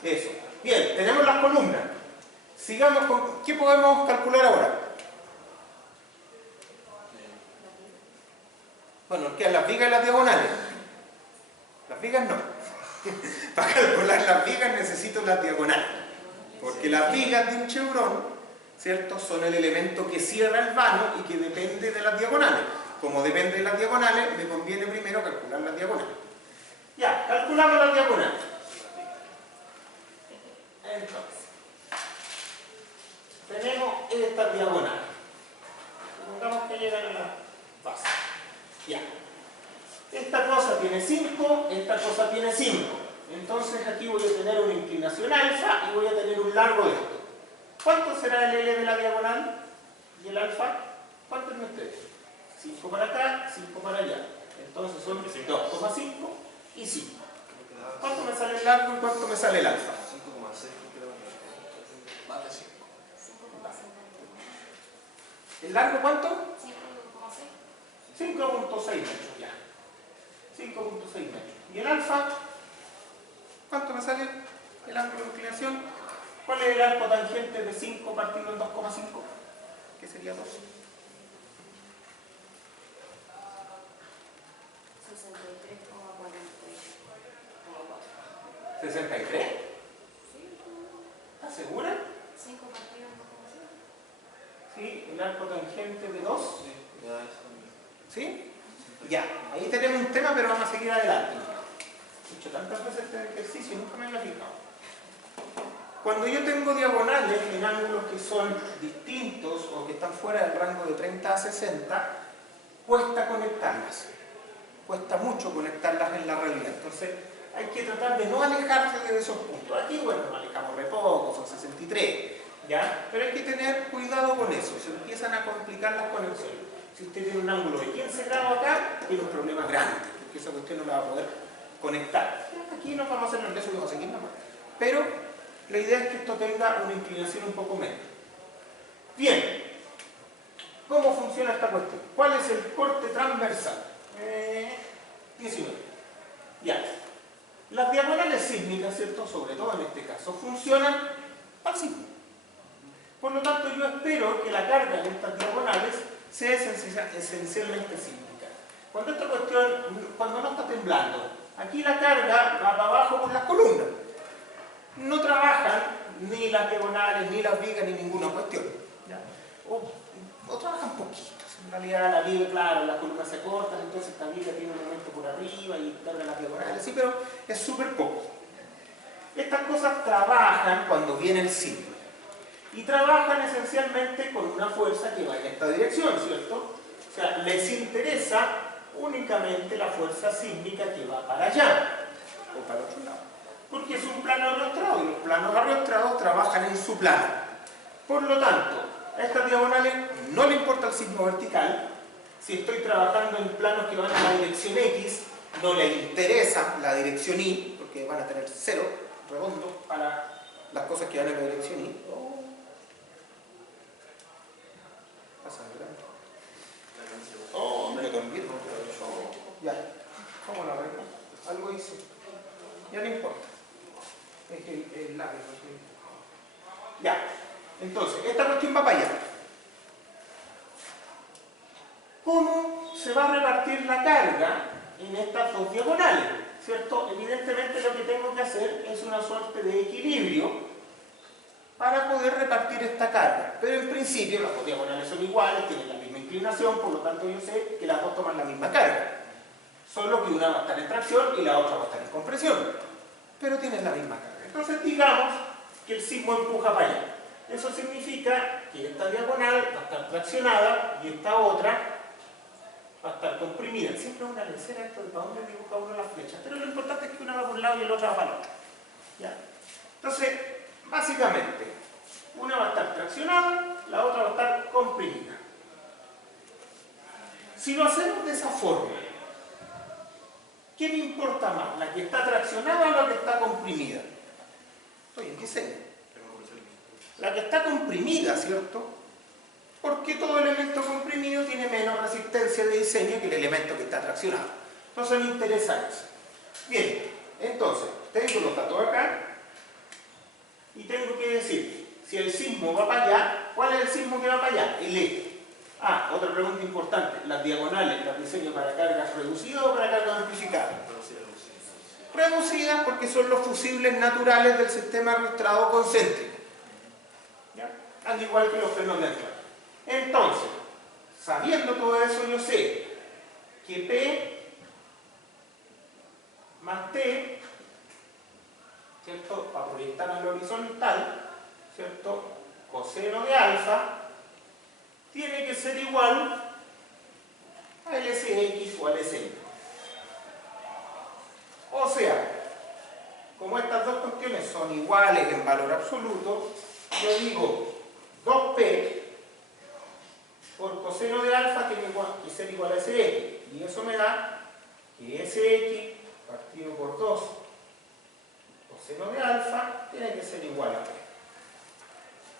Eso. Bien, tenemos las columnas. Sigamos con... ¿Qué podemos calcular ahora? Bueno, ¿qué? Las vigas y las diagonales. Las vigas no. Para calcular las vigas necesito las diagonales. Porque las vigas de un chevrón, ¿cierto?, son el elemento que cierra el vano y que depende de las diagonales. Como depende de las diagonales, me conviene primero calcular las diagonales. Ya, calculamos las diagonales. Entonces, tenemos esta diagonal. Supongamos que llegan a la base. Ya. Esta cosa tiene 5, esta cosa tiene 5. Entonces aquí voy a tener una inclinación alfa y voy a tener un largo de esto. ¿Cuánto será el L de la diagonal? ¿Y el alfa? ¿Cuánto es ustedes? 5 para acá, 5 para allá. Entonces son 2,5 y 5. ¿Cuánto me sale el largo y cuánto me sale el alfa? 5,6 creo. Más de 5. 5,59. ¿El largo cuánto? 5,6. 5,6 metros, ya. 5,6 metros. ¿Y el alfa? ¿Cuánto me sale el ángulo de inclinación? ¿Cuál es el arco tangente de 5 partido en 2,5? ¿Qué sería 2? 63,43. ¿63? ¿Estás segura? 5 partidos en 2,5. Sí, el arco tangente de 2. Sí, ya eso también. ¿Sí? Ya, ahí tenemos un tema, pero vamos a seguir adelante. He hecho tantas veces este ejercicio y nunca me había fijado. Cuando yo tengo diagonales en ángulos que son distintos o que están fuera del rango de 30 a 60, cuesta conectarlas. Cuesta mucho conectarlas en la realidad. Entonces, hay que tratar de no alejarse de esos puntos. Aquí, bueno, nos alejamos re poco, son 63, ¿ya? Pero hay que tener cuidado con eso, se empiezan a complicar las conexiones. Si usted tiene un ángulo de 15 grados acá, tiene un problema grande, porque esa cuestión no la va a poder conectar. Aquí nos vamos a hacer el eso y vamos a seguir nomás. Pero la idea es que esto tenga una inclinación un poco menos. Bien, ¿cómo funciona esta cuestión? ¿Cuál es el corte transversal? 19. Ya. Las diagonales sísmicas, ¿cierto?, sobre todo en este caso, funcionan así. Por lo tanto, yo espero que la carga de estas diagonales sea esencialmente sísmica. Cuando esta cuestión, cuando no está temblando, aquí la carga va para abajo por las columnas. No trabajan ni las diagonales, ni las vigas, ni ninguna cuestión. ¿Ya? O trabajan poquitos. En realidad la viga, claro, las columnas se cortan, entonces esta viga tiene un momento por arriba y carga las diagonales, sí, pero es súper poco. Estas cosas trabajan cuando viene el sismo. Y trabajan esencialmente con una fuerza que vaya en esta dirección, ¿cierto? O sea, les interesa únicamente la fuerza sísmica que va para allá, o para el otro lado. Porque es un plano arrastrado, y los planos arrastrados trabajan en su plano. Por lo tanto, a estas diagonales no le importa el sismo vertical. Si estoy trabajando en planos que van a la dirección X, no le interesa la dirección Y, porque van a tener 0 redondo para las cosas que van en la dirección Y. Oh, me lo cambié. Ya, ¿cómo la arreglo? Algo hice. Ya no importa. Es el labio. Ya, entonces, esta cuestión va para allá. ¿Cómo se va a repartir la carga en estas dos diagonales? ¿Cierto? Evidentemente lo que tengo que hacer es una suerte de equilibrio para poder repartir esta carga. Pero en principio las dos diagonales son iguales, tienen la misma inclinación. inclinación, por lo tanto yo sé que las dos toman la misma carga. Solo que una va a estar en tracción y la otra va a estar en compresión. Pero tienen la misma carga. Entonces digamos que el sismo empuja para allá. Eso significa que esta diagonal va a estar traccionada y esta otra va a estar comprimida. Siempre es una lecera esto de para dónde dibuja uno las flechas, pero lo importante es que una va por un lado y la otra va para el otro. ¿Ya? Entonces, básicamente, una va a estar traccionada, la otra va a estar comprimida. Si lo hacemos de esa forma, ¿qué me importa más? ¿La que está traccionada o la que está comprimida? Estoy en diseño. La que está comprimida, ¿cierto? Porque todo elemento comprimido tiene menos resistencia de diseño que el elemento que está traccionado. Entonces me interesa eso. Bien, entonces, tengo los datos acá y tengo que decir, si el sismo va para allá, ¿cuál es el sismo que va para allá? El E. Ah, otra pregunta importante, ¿las diagonales las diseño para cargas reducidas o para cargas amplificadas? Reducidas porque son los fusibles naturales del sistema arrastrado concéntrico. ¿Ya? Al igual que los frenos de anclaje. Entonces, sabiendo todo eso, yo sé que P más T, ¿cierto? Para proyectar al horizontal, ¿cierto? Coseno de alfa tiene que ser igual a LSX o a LSY. O sea, como estas dos cuestiones son iguales en valor absoluto, yo digo 2P por coseno de alfa tiene que ser igual a SX. Y eso me da que SX partido por 2 coseno de alfa tiene que ser igual a P.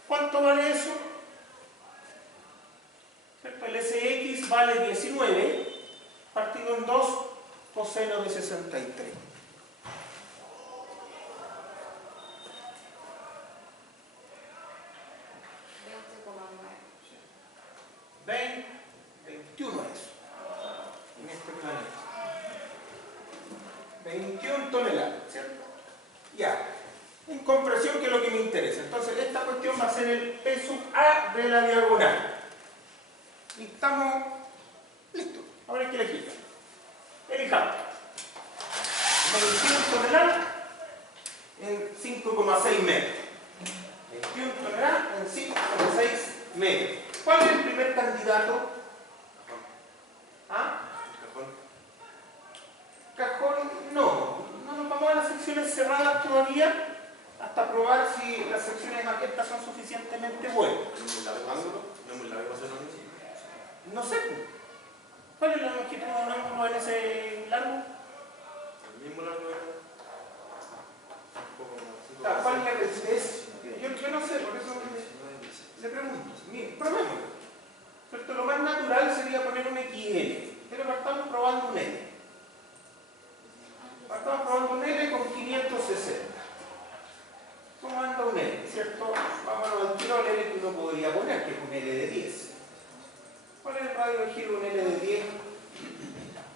¿Cuánto vale eso? ¿Cierto? El SX vale 19 partido en 2 coseno de 63. 21 eso, en este planeta. 21 toneladas, ¿cierto? Ya, en compresión, que es lo que me interesa. Entonces, esta cuestión va a ser el P sub A de la diagonal. Y estamos listos. Ahora hay que elegir. Elijamos. 21 toneladas en 5,6 metros. 21 toneladas en 5,6 metros. ¿Cuál es el primer candidato? ¿Ah? Cajón, no nos vamos a las secciones cerradas todavía hasta probar si las secciones abiertas son suficientemente buenas. ¿No es muy largo hacer lo mismo? No sé. ¿Cuál es la longitud de un ángulo en ese largo? El mismo largo era un poco más. ¿Cuál es? Yo no sé, por eso le pregunto. Mire, probémoslo. ¿Cierto? Lo más natural sería poner un XL, pero partamos probando un L. Partamos probando un L con 560. ¿Cómo anda un L? ¿Cierto? Vámonos al tiro al L que uno podría poner, que es un L de 10. ¿Cuál es el radio de giro un L de 10?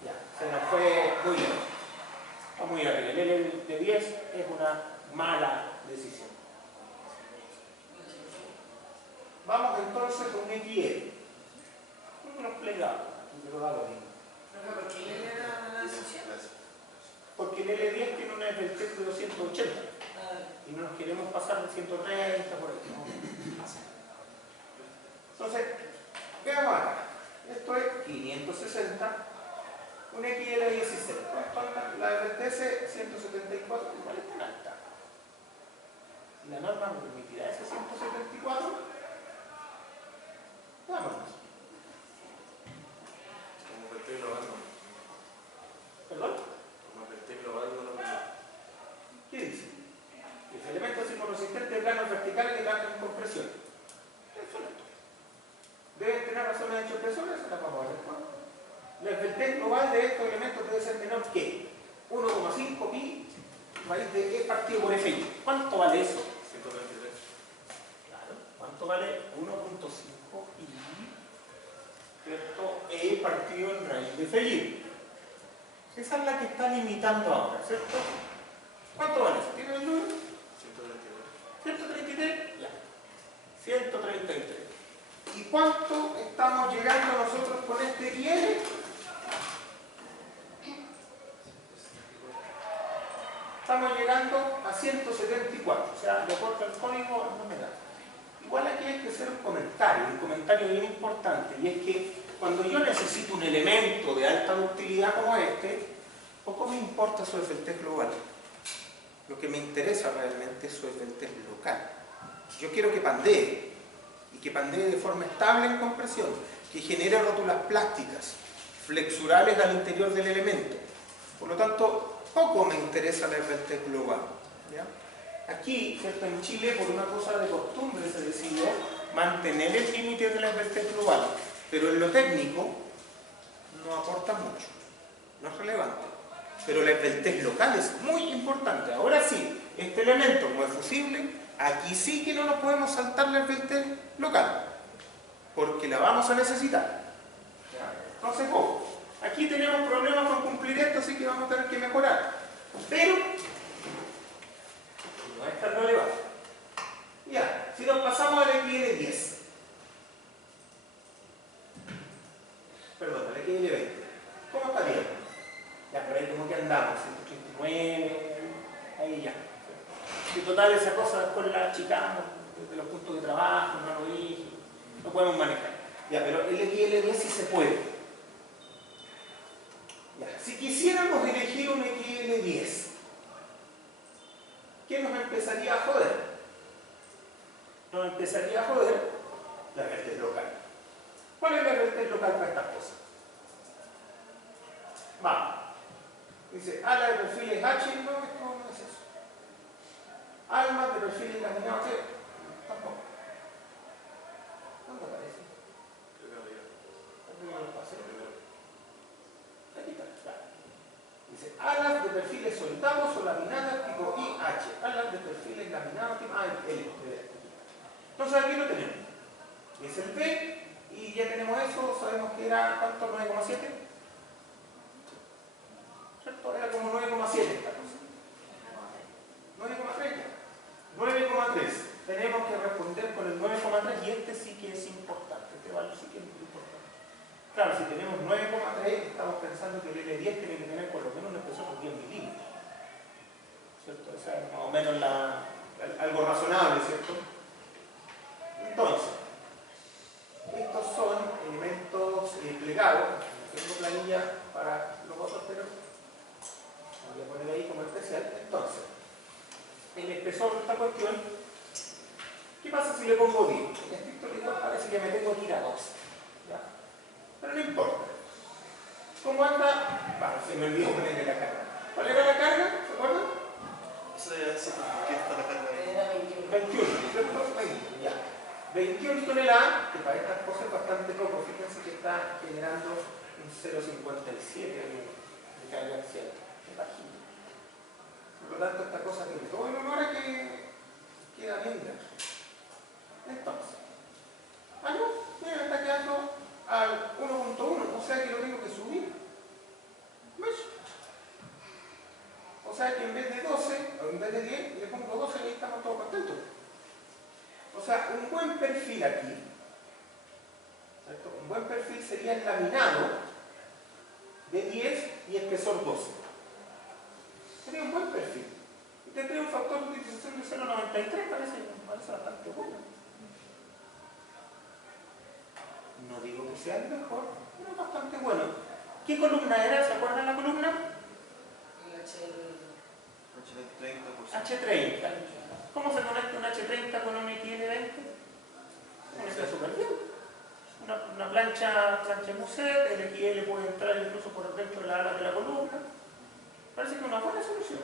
Ya, se nos fue muy lejos. Está muy arriba. El L de 10 es una mala decisión. Vamos entonces con un XL. Unos plegados, pero da lo mismo. ¿Por qué le era la sección? Porque el L10 tiene una efectiva de 280 y no nos queremos pasar de 130 por aquí. Entonces, veamos acá. Esto es 560, un XL de 16. La FTS 174, igual es tan alta. Si la norma me permitirá ese 174, vámonos. Como que estoy globando. ¿Perdón? Como que estoy globando lo mismo. ¿Qué dice? Los elementos sismoresistentes de planos verticales que cambian en compresión. Eso es esto. Deben tener razones de hecho presores, se las vamos a ver después. El test global de estos elementos debe ser menor que 1,5 pi raíz de E partido por Fi. ¿Cuánto vale eso? 123. Claro. ¿Cuánto vale 1,5 pi? ¿Cierto? E partido en raíz de Fi. Esa es la que está limitando ahora, ¿cierto? ¿Cuánto vale eso? ¿Tiene el número? 132. 133, ya. 133. ¿Y cuánto estamos llegando nosotros con este XL? Estamos llegando a 174, o sea, de acuerdo al código no me da. Igual aquí hay que hacer un comentario bien importante, y es que cuando yo necesito un elemento de alta ductilidad como este, poco me importa su esbeltez global. Lo que me interesa realmente es su esbeltez local. Yo quiero que pandee, y que pandee de forma estable en compresión, que genere rótulas plásticas, flexurales al interior del elemento. Por lo tanto, poco me interesa la esbeltez global, ¿ya? Aquí, ¿cierto? En Chile, por una cosa de costumbre, se decidió mantener el límite de la esbeltez global, pero en lo técnico no aporta mucho, no es relevante. Pero la esbeltez local es muy importante. Ahora sí, este elemento como es fusible, aquí sí que no nos podemos saltar la esbeltez local, porque la vamos a necesitar. ¿Ya? Entonces, ojo, aquí tenemos problemas con cumplir esto, así que vamos a tener que mejorar. Pero no es tan relevante. Ya, si nos pasamos al XL10, perdón, al XL20, ¿cómo estaría? Ya, por ahí como que andamos, 139, ahí ya. Y total, esa cosa después la achicamos desde los puntos de trabajo, no lo dije, no podemos manejar. Ya, pero el XL10 sí se puede. Ya, si quisiéramos elegir un XL10, ¿qué nos empezaría a joder? Nos empezaría a joder la esbeltez local. ¿Cuál es la esbeltez local para estas cosas? Vamos. Dice, ala de perfiles H, no, esto no es eso. Almas de perfiles laminados, ¿qué? Tampoco. ¿Dónde aparece? ¿Dónde lo pasé? Aquí está, claro. Dice, alas de perfiles soldados o laminadas tipo IH. Alas de perfiles laminados tipo L. Entonces aquí lo tenemos. Es el B, y ya tenemos eso, sabemos que era, ¿cuánto? 9,7. ¿Cierto? Era como 9,7 esta cosa. 9,3 ya. 9,3. Tenemos que responder con el 9,3 y este sí que es importante. Este valor sí que es muy importante. Claro, si tenemos 9,3, estamos pensando que el L10 tiene que tener por lo menos un espesor de 10 milímetros. ¿Cierto? O sea, más o menos algo razonable, ¿cierto? Entonces, estos son elementos plegados. Tengo planilla para los otros, pero voy a poner ahí como especial. Entonces, el espesor de esta cuestión, ¿qué pasa si le pongo 10? En estricto rigor parece que me tengo que ir a 12. ¿Ya? Pero no importa. ¿Cómo anda? Bueno, se me olvidó ponerle la carga. ¿Cuál era la carga? ¿Se acuerdan? Eso ya sé por qué está la carga ahí. Era 21. 21, ¿cierto? 20, ya. 21 toneladas, que para estas cosas es bastante poco. Fíjense que está generando un 0,57 de carga axial. Es bajito. Por lo tanto, esta cosa tiene todo el honor a que queda bien grande. Entonces, no, mira, me está quedando al 1.1, o sea que lo tengo que subir. ¿Ves? O sea que en vez de 12, o en vez de 10, le pongo 12 y ahí estamos todos contentos. O sea, un buen perfil aquí, ¿cierto? Un buen perfil sería el laminado de 10 y espesor 12. Sería un buen perfil. Y tendría un factor de utilización de 0,93, parece bastante bueno. No digo que sea el mejor, pero es bastante bueno. ¿Qué columna era? ¿Se acuerdan la columna? El H30%. H30. ¿Cómo se conecta un H30 con un XL20? Conecta súper bien. Una plancha Muset, el XL puede entrar incluso por dentro de la ala de la columna. Parece que es una buena solución.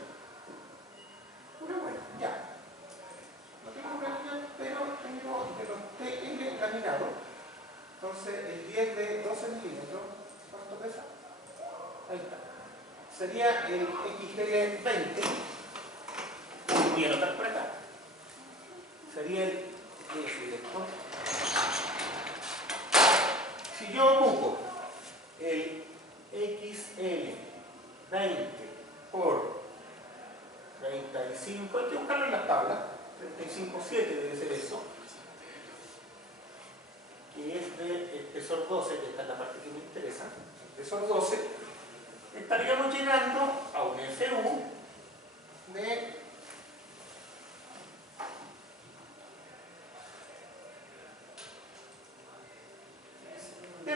Una buena, ya. No tengo realidad, pero tengo de los TL laminados. Entonces, el 10 de 12 milímetros, ¿cuánto pesa? Ahí está. Sería el XL20. Voy a anotar por acá. Sería el si yo ocupo el XL20 por 35, hay que buscarlo en las tablas, 35,7 debe ser eso. que es de espesor 12, que esta es la parte que me interesa, espesor 12, estaríamos llegando a un FU de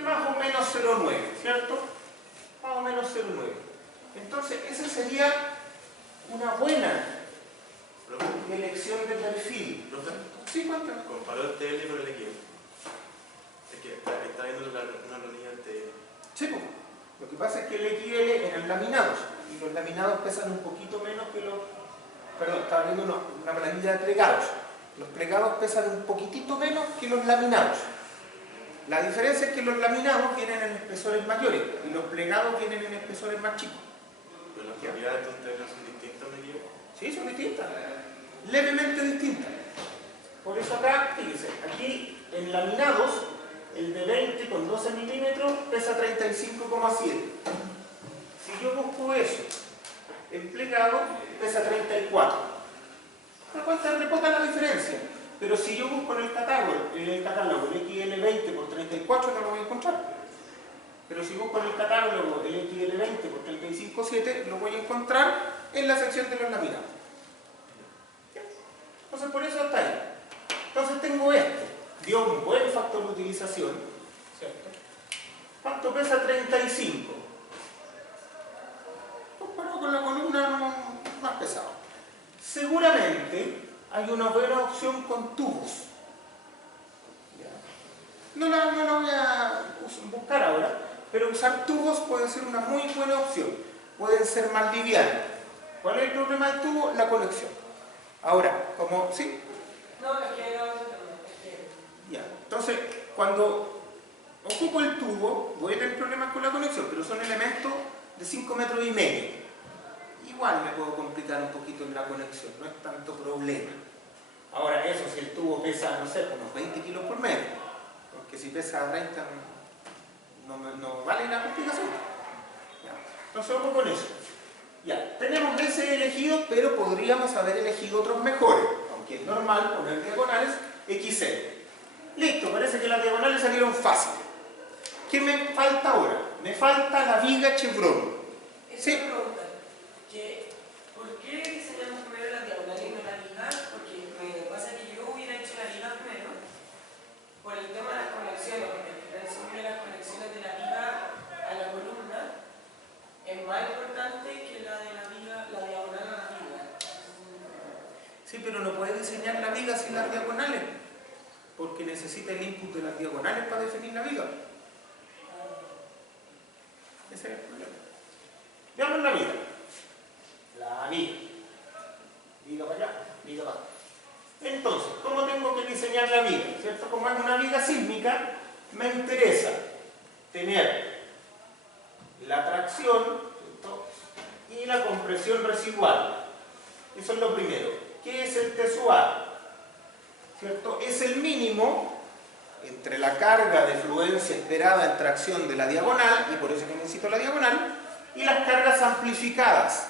más o menos 0,9, ¿cierto? Más o menos 0,9. Entonces, esa sería una buena elección de perfil. ¿Profe? Sí, cuéntame. Comparó el TL con el equipo. Es que está viendo una planilla del TL. Sí, pues. Lo que pasa es que el XL eran laminados, y los laminados pesan un poquito menos que los... Perdón, estaba viendo una planilla de plegados. Los plegados pesan un poquitito menos que los laminados. La diferencia es que los laminados vienen en espesores mayores y los plegados vienen en espesores más chicos. Pero las propiedades de ustedes no son distintas, ¿me equivoco? Sí, son distintas. Levemente distintas. Por eso acá, fíjense, aquí en laminados, el de 20 con 12 milímetros pesa 35,7. Si yo busco eso en plegado, pesa 34. Me cuenta re poca la diferencia. Pero si yo busco en el catálogo el XL20 por 34, no lo voy a encontrar. Pero si busco en el catálogo el XL20 por 35,7, lo voy a encontrar en la sección de los laminados. Entonces, por eso está ahí. Entonces tengo este. Dio un buen factor de utilización, ¿cierto? ¿Cuánto pesa? 35. Comparado con la columna, más pesado. Seguramente hay una buena opción con tubos. No la voy a buscar ahora, pero usar tubos puede ser una muy buena opción. Pueden ser más livianos. ¿Cuál es el problema del tubo? La conexión. Ahora, como... ¿Sí? No, es que no, Ya. Entonces, cuando ocupo el tubo, voy a tener problemas con la conexión, pero son elementos de 5,5 metros. Igual me puedo complicar un poquito en la conexión, no es tanto problema. Ahora, eso si el tubo pesa, no sé, unos 20 kilos por metro, porque si pesa 30 no vale la complicación. Ya. Entonces, ojo con eso. Ya, tenemos ese elegido, pero podríamos haber elegido otros mejores, aunque es normal poner diagonales XL. Listo, parece que las diagonales salieron fáciles. ¿Qué me falta ahora? Me falta la viga chevron. Sí. Pregunta, ¿por qué diseñamos primero la diagonal y no la viga? Porque me pasa que yo hubiera hecho la viga primero por el tema de las conexiones, porque al final las conexiones de la viga a la columna es más importante que la de la viga, la diagonal a la viga. Sí, pero no puedes diseñar la viga sin las diagonales, porque necesita el input de las diagonales para definir la viga. Ese es el problema. Veamos la viga. La viga. Viga para allá, viga para acá. Entonces, ¿cómo tengo que diseñar la viga? ¿Cierto? Como es una viga sísmica, me interesa tener la tracción, ¿cierto?, y la compresión residual. Eso es lo primero. ¿Qué es el T sub A? ¿Cierto? Es el mínimo entre la carga de fluencia esperada en tracción de la diagonal, y por eso que necesito la diagonal, y las cargas amplificadas.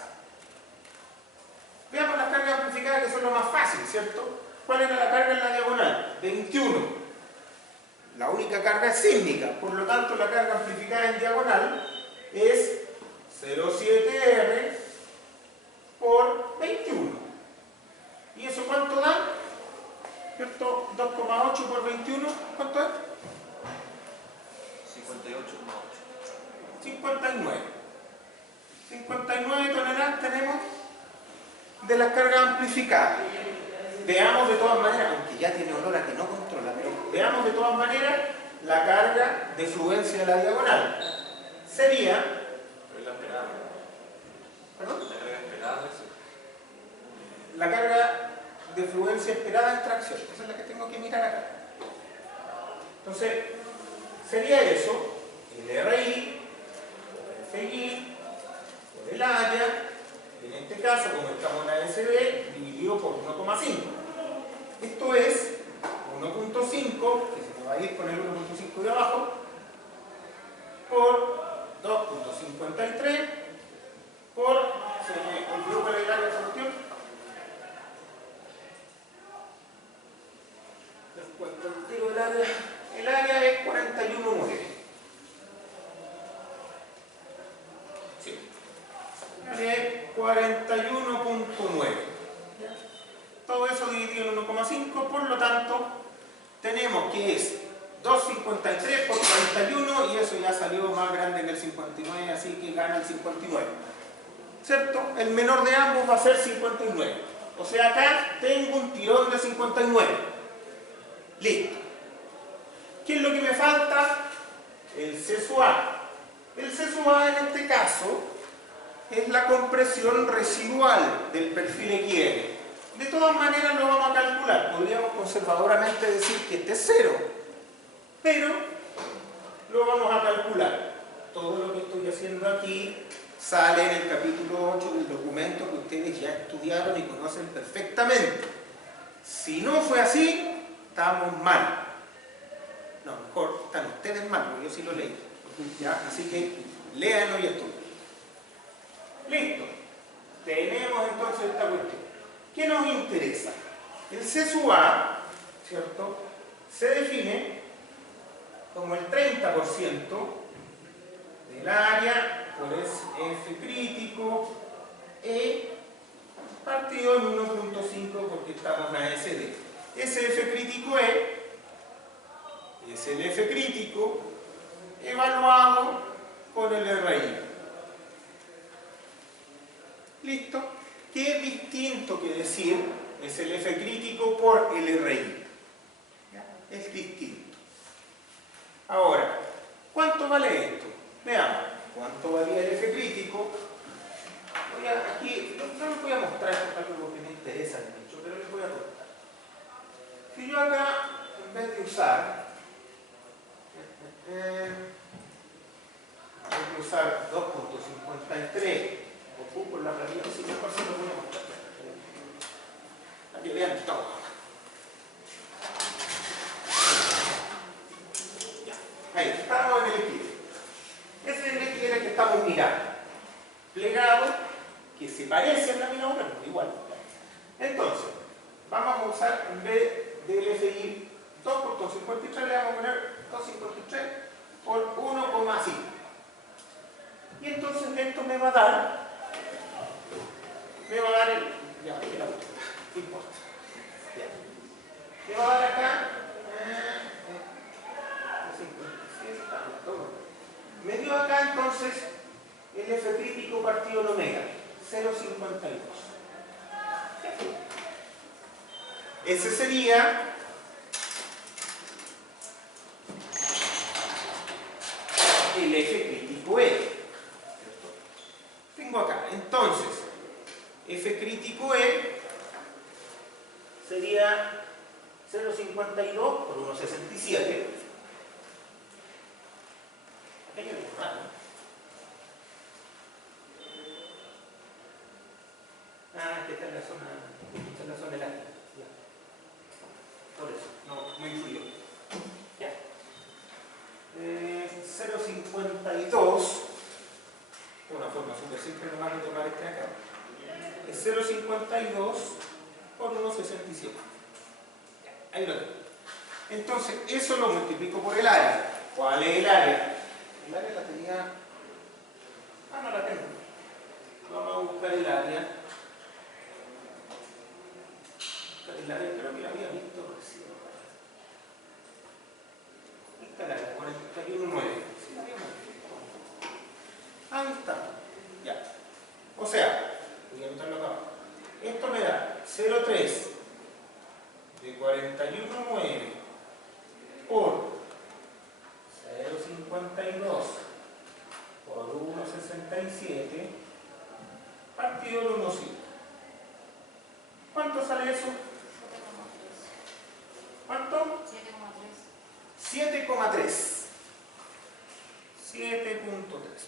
Veamos las cargas amplificadas, que son lo más fácil, ¿cierto? ¿Cuál era la carga en la diagonal? 21. La única carga es sísmica, por lo tanto la carga amplificada en diagonal es 0,7R por 21. ¿Y eso cuánto da? ¿Cierto? 2,8 por 21, ¿cuánto es? 58,8. 59. 59 toneladas tenemos de las cargas amplificadas. Veamos de todas maneras, aunque ya tiene olor a que no controla, pero veamos de todas maneras la carga de fluencia de la diagonal. Sería... Pero es la esperada. ¿Perdón? La carga esperada, eso. La carga de fluencia esperada en tracción. Esa es la que tengo que mirar acá. Entonces, sería eso, el RI, el FI, por el área, en este caso, como estamos en la SB, dividido por 1,5. Esto es 1,5, que se me va a ir con el 1,5 de abajo, por 2,53, por, se me olvidó cuál es el área de esa cuestión. El área 41.9. Todo eso dividido en 1,5, por lo tanto, tenemos que es 2,53 por 41 y eso ya salió más grande que el 59, así que gana el 59. ¿Cierto? El menor de ambos va a ser 59. O sea, acá tengo un tirón de 59. Listo. ¿Qué es lo que me falta? El C sub A. El C sub A en este caso es la compresión residual del perfil XL. De todas maneras lo vamos a calcular. Podríamos conservadoramente decir que este es 0, pero lo vamos a calcular. Todo lo que estoy haciendo aquí sale en el capítulo 8 del documento que ustedes ya estudiaron y conocen perfectamente. Si no fue así, estamos mal. No, mejor están ustedes mal, porque yo sí lo leí. ¿Ya? Así que léanlo y estudien. Listo. Tenemos entonces esta cuestión. ¿Qué nos interesa? El C sub A, ¿cierto?, se define como el 30% del área por F crítico E partido en 1.5 porque estamos en ASD. Ese F crítico E es el F crítico evaluado por el RI. ¿Listo? ¿Qué es distinto que decir es el F crítico por el RI? Es distinto. Ahora, ¿cuánto vale esto? Veamos, ¿cuánto valía el F crítico? Aquí, no les voy a mostrar esto porque me interesa mucho, pero les voy a contar. Si yo acá, en vez de usar 2.53, por la planilla, si mejor se lo voy a mostrar. Para que vean todo. Ya, ahí, estamos en el equilibrio. Ese es el equilibrio que estamos mirando. Plegado, que se parece a la mina otra, pero igual. Entonces, vamos a usar, en vez del FI 2 por 253, le vamos a poner 253 por 1,5. Y entonces esto me va a dar el... Ya, aquí la última, no importa. Ya. Me va a dar acá... 57, me dio acá entonces el F crítico partido en omega, 0,52. Ese sería el F crítico E. Tengo acá, entonces, F crítico E sería 0,52 por 1,67. Aquello es raro. Que está en la zona elástica. Ya. Por eso, no influyó. Ya. 0,52. Una forma súper simple nomás de tomar este acá. Es 0,52 por 1,67. Ahí lo tengo. Entonces, eso lo multiplico por el área. ¿Cuál es el área? El área la tenía... no la tengo. Vamos a buscar el área. El área creo que la había visto recién. Esta es la área, 41,9. Sí, la habíamos visto. Ahí está. Ya. O sea, voy a anotarlo acá. Esto me da 0,3 de 41,9 por 0,52 por 1,67 partido del 1,5. ¿Cuánto sale eso? 7,3. ¿Cuánto? 7,3. 7,3.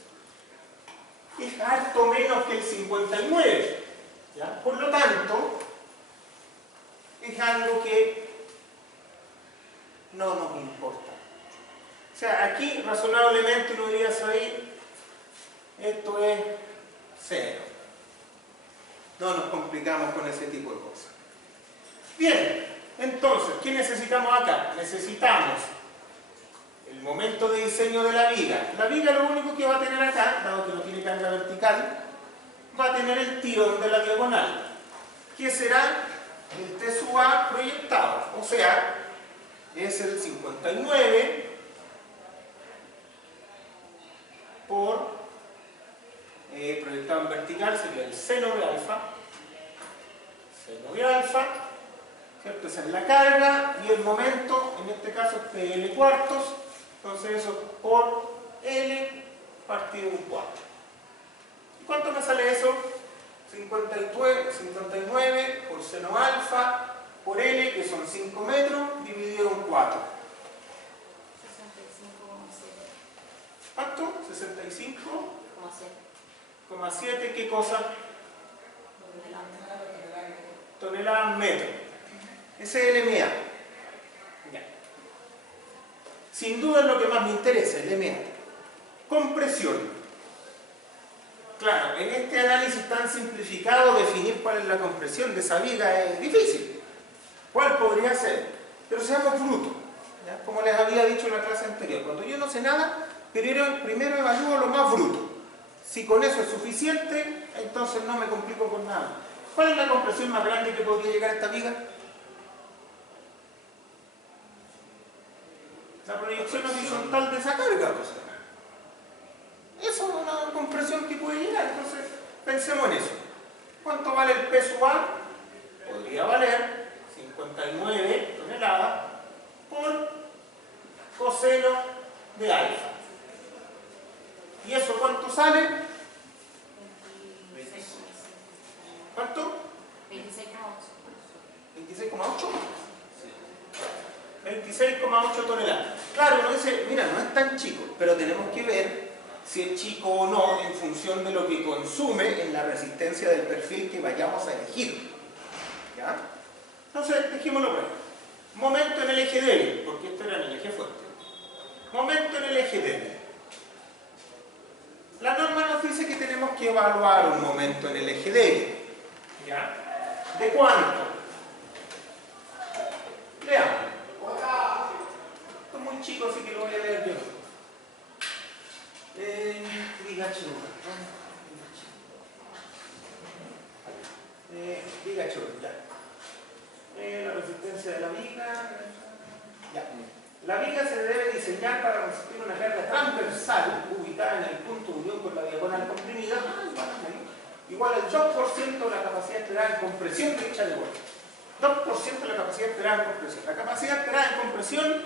Es harto menos que el 59. ¿Ya? Por lo tanto, es algo que no nos importa. O sea, aquí razonablemente uno diría saber, esto es 0. No nos complicamos con ese tipo de cosas. Bien, entonces, ¿qué necesitamos acá? Necesitamos el momento de diseño de la viga. La viga lo único que va a tener acá, dado que no tiene carga vertical, va a tener el tirón de la diagonal, que será el T sub A proyectado, o sea, es el 59 por proyectado en vertical, sería el seno de alfa, ¿cierto? Esa es la carga y el momento, en este caso es PL cuartos, entonces eso por L partido un cuarto. ¿Cuánto me sale eso? 59 por seno alfa por L, que son 5 metros, dividido en 4. 65,7. ¿Cuánto? 65,7. ¿Qué cosa? Toneladas metro. Ese es el MA. Ya. Sin duda es lo que más me interesa, el MA. Compresión. Claro, en este análisis tan simplificado definir cuál es la compresión de esa viga es difícil. ¿Cuál podría ser? Pero seamos brutos. ¿Ya? Como les había dicho en la clase anterior, cuando yo no sé nada, primero evalúo lo más bruto. Si con eso es suficiente, entonces no me complico con nada. ¿Cuál es la compresión más grande que podría llegar a esta viga? La proyección horizontal de esa carga. Eso es una compresión que puede llegar, entonces pensemos en eso. ¿Cuánto vale el P sub A? Podría valer 59 toneladas por coseno de alfa. ¿Y eso cuánto sale? ¿Cuánto? 26,8. 26,8 toneladas. Claro, uno dice, mira, no es tan chico, pero tenemos que ver si es chico o no en función de lo que consume en la resistencia del perfil que vayamos a elegir. ¿Ya? Entonces, dejémoslo por ahí. Momento en el eje débil, porque este era en el eje fuerte. Momento en el eje débil. La norma nos dice que tenemos que evaluar un momento en el eje débil. ¿Ya? ¿De cuánto? Veamos. Esto es muy chico, así que lo voy a leer yo. Ya. La resistencia de la viga. Ya. La viga se debe diseñar para resistir una carga transversal ubicada en el punto de unión con la diagonal comprimida, igual al 2% de la capacidad esperada en compresión de dicha diagonal. 2% de la capacidad esperada en compresión. La capacidad esperada en compresión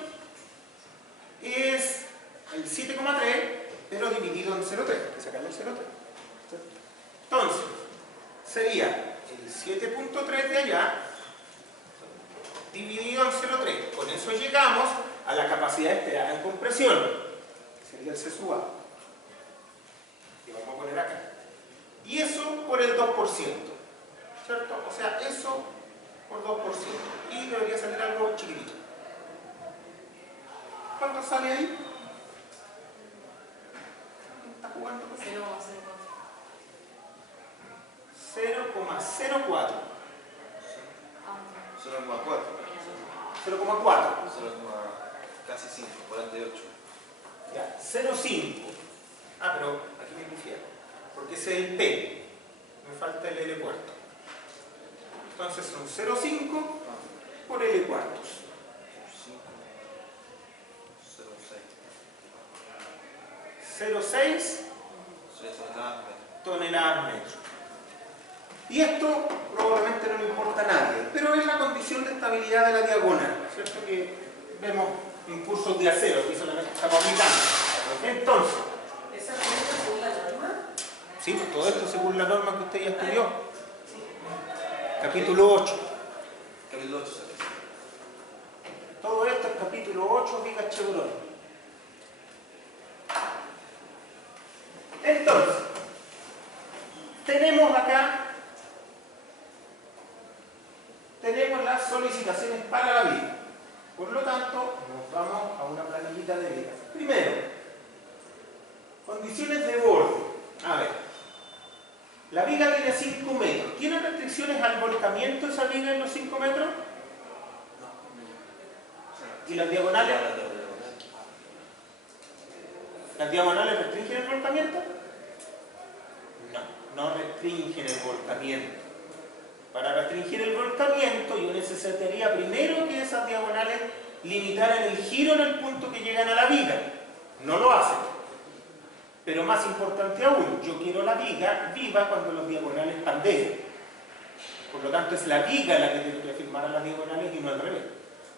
es el 7,3, pero dividido en 0,3, que sacarle el 0,3. Entonces, sería el 7,3 de allá dividido en 0,3. Con eso llegamos a la capacidad esperada en compresión, que sería el C sub A. Y vamos a poner acá. Y eso por el 2%. ¿Cierto? O sea, eso por 2%. Y debería salir algo chiquitito. ¿Cuánto sale ahí? ¿Está jugando? 0,04. 0,4. Casi 5, 48. Ya, 0,5. Ah, pero aquí me confiero. Porque ese es el P. Me falta el L cuarto. Entonces son 0,5 por L cuartos. 0,6 toneladas metro. Y esto probablemente no le importa a nadie, pero es la condición de estabilidad de la diagonal, ¿cierto? Que vemos impulsos de acero, aquí solamente estamos aplicando. Entonces, ¿esa cuenta según la norma? sí, pues todo esto según la norma que usted ya estudió. Capítulo 8. Capítulo 8. Todo esto es capítulo 8, viga Chevron. Entonces, tenemos acá las solicitaciones para la viga. Por lo tanto, nos vamos a una planillita de vigas. Primero, condiciones de borde. A ver, la viga tiene 5 metros. ¿Tiene restricciones al volcamiento esa viga en los 5 metros? No. ¿Y las diagonales? ¿Las diagonales restringen el volcamiento? No. no restringen el volcamiento. Para restringir el volcamiento yo necesitaría primero que esas diagonales limitaran el giro en el punto que llegan a la viga. No lo hacen. Pero más importante aún, yo quiero la viga viva cuando los diagonales pandean. Por lo tanto es la viga la que tiene que afirmar a las diagonales y no al revés.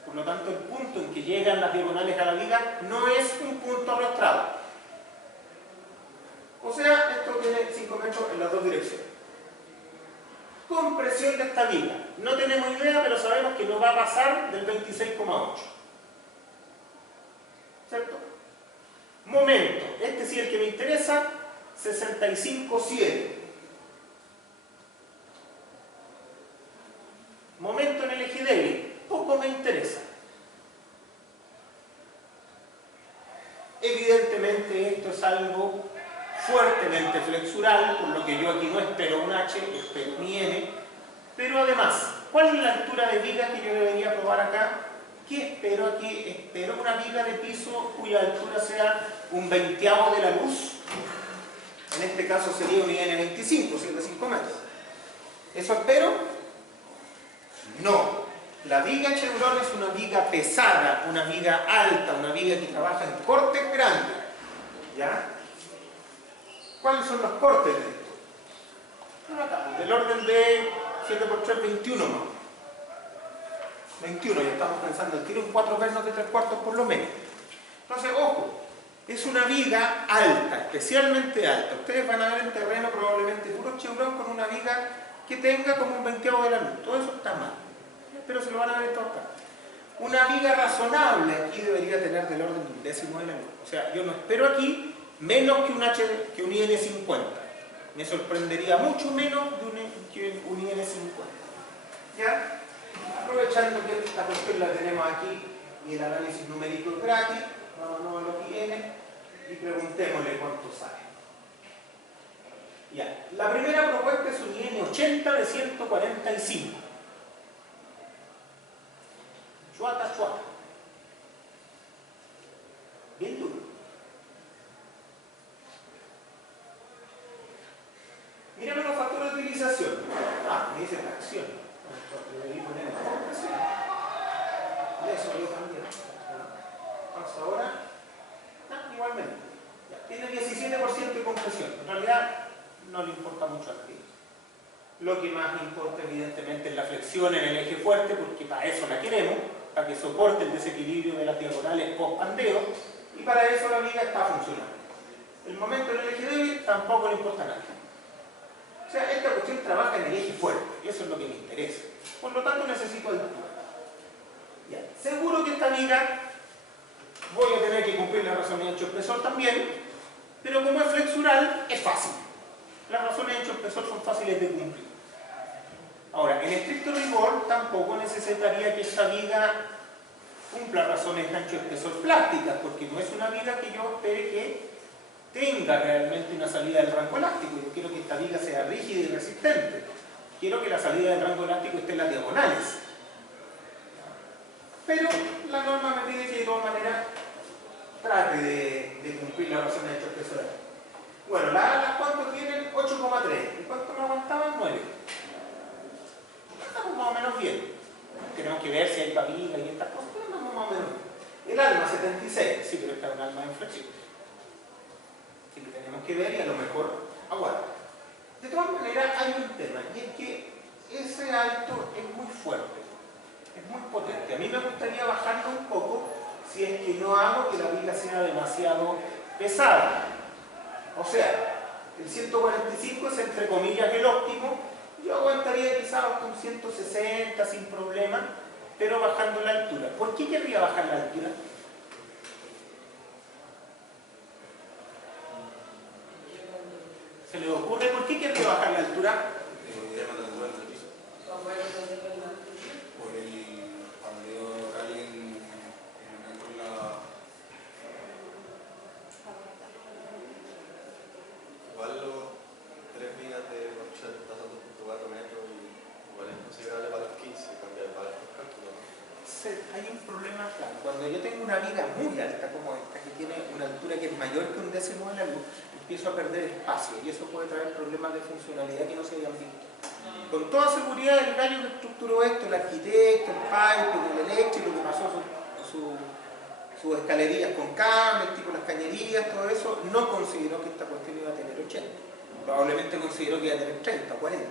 Por lo tanto el punto en que llegan las diagonales a la viga no es un punto arrastrado. O sea, esto tiene 5 metros en las dos direcciones. Compresión de esta viga. No tenemos idea, pero sabemos que no va a pasar del 26,8. ¿Cierto? Momento. Este sí es el que me interesa. 65,7. Momento en el eje débil. Poco me interesa. Evidentemente esto es algo fuertemente flexural, por lo que yo aquí no espero un H, espero mi N. Pero además, ¿cuál es la altura de viga que yo debería probar acá? ¿Qué espero aquí? Espero una viga de piso cuya altura sea un 20avo de la luz. En este caso sería un IN25, 5 metros. ¿Eso espero? No. La viga Chevron es una viga pesada, una viga alta, una viga que trabaja en cortes grandes. ¿Ya? ¿Cuáles son los cortes de esto? Bueno, acá, del orden de 7×3, 21 más. 21, ya estamos pensando, el tiro en 4 pernos de 3/4 por lo menos. Entonces, ojo, es una viga alta, especialmente alta. Ustedes van a ver en terreno probablemente puro Chevron con una viga que tenga como un 20avo de la luz. Todo eso está mal, pero se lo van a ver en todas partes. Una viga razonable aquí debería tener del orden de un décimo de la luz. O sea, yo no espero aquí menos que un IN50. Me sorprendería mucho menos que un IN50. ¿Ya? Aprovechando que esta cuestión la tenemos aquí y el análisis numérico es gratis, vamos a los IN y preguntémosle cuánto sale. Ya. La primera propuesta es un IN80 de 145. Chuata, chuata. Bien duro. Miremos los factores de utilización. Me dice tracción. Debería poner compresión. Y eso yo también. Entonces ahora, igualmente. Tiene 17% de compresión. En realidad no le importa mucho al tío. Lo que más importa evidentemente es la flexión en el eje fuerte, porque para eso la queremos, para que soporte el desequilibrio de las diagonales post-pandeo, y para eso la viga está funcionando. El momento en el eje débil tampoco le importa nada. O sea, esta cuestión trabaja en el eje fuerte, y eso es lo que me interesa. Por lo tanto necesito altura. Ya. Seguro que esta viga voy a tener que cumplir la razón de ancho-espesor también, pero como es flexural, es fácil. Las razones de ancho-espesor son fáciles de cumplir. Ahora, en estricto rigor, tampoco necesitaría que esta viga cumpla razones de ancho-espesor plásticas, porque no es una viga que yo espere que tenga realmente una salida del rango elástico. Yo quiero que esta viga sea rígida y resistente. Quiero que la salida del rango elástico esté en las diagonales. Pero la norma me pide que de todas maneras trate de cumplir la razón de ancho-espesor. Bueno, las ¿cuánto tienen? 8,3. ¿Y cuánto me aguantaban? 9. Estamos más o menos bien. Tenemos que ver si hay viga y estas cosas, pero estamos más o menos bien. El alma 76. Sí, pero está un alma inflexible. Así que tenemos que ver y a lo mejor aguanta. De todas maneras hay un tema, y es que ese alto es muy fuerte, es muy potente. A mí me gustaría bajarlo un poco si es que no hago que la viga sea demasiado pesada. O sea, el 145 es entre comillas el óptimo. Yo aguantaría quizás hasta un 160 sin problema, pero bajando la altura. ¿Por qué querría bajar la altura? ¿Se le ocurre por qué querría bajar la altura? Por el pandeo Rally con la... Igual los 3 vigas de 82.4 metros igual es considerable para los 15, cambiar para los cálculos, ¿no? Hay un problema, claro, cuando yo tengo una viga muy alta como esta, que tiene una altura que es mayor que un décimo de la luz, empiezo a perder espacio y eso puede traer problemas de funcionalidad que no se hayan visto. Con toda seguridad el gallo que estructuró esto, el arquitecto, el pipe, el eléctrico que pasó sus escalerías con cable, tipo las cañerías, todo eso, no consideró que esta cuestión iba a tener 80. Probablemente consideró que iba a tener 30 o 40.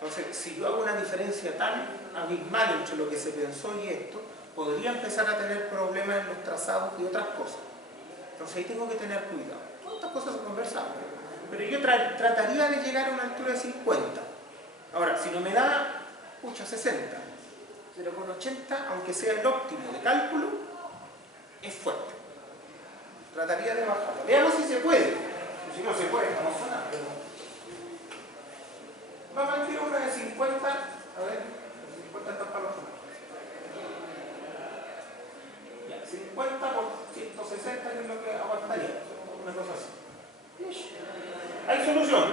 Entonces, si yo hago una diferencia tan abismal entre lo que se pensó y esto, podría empezar a tener problemas en los trazados y otras cosas. Entonces ahí tengo que tener cuidado. Todas estas cosas se conversan. Pero yo trataría de llegar a una altura de 50. Ahora, si no me da, 60. 0,80, aunque sea el óptimo de cálculo, es fuerte. Trataría de bajarlo. Veamos si se puede. Si no se puede, estamos sonando. Vamos a decir una de 50. A ver, 50 está para los otros. 50 por 160 que es lo que aguantaría. Una cosa así. Hay solución.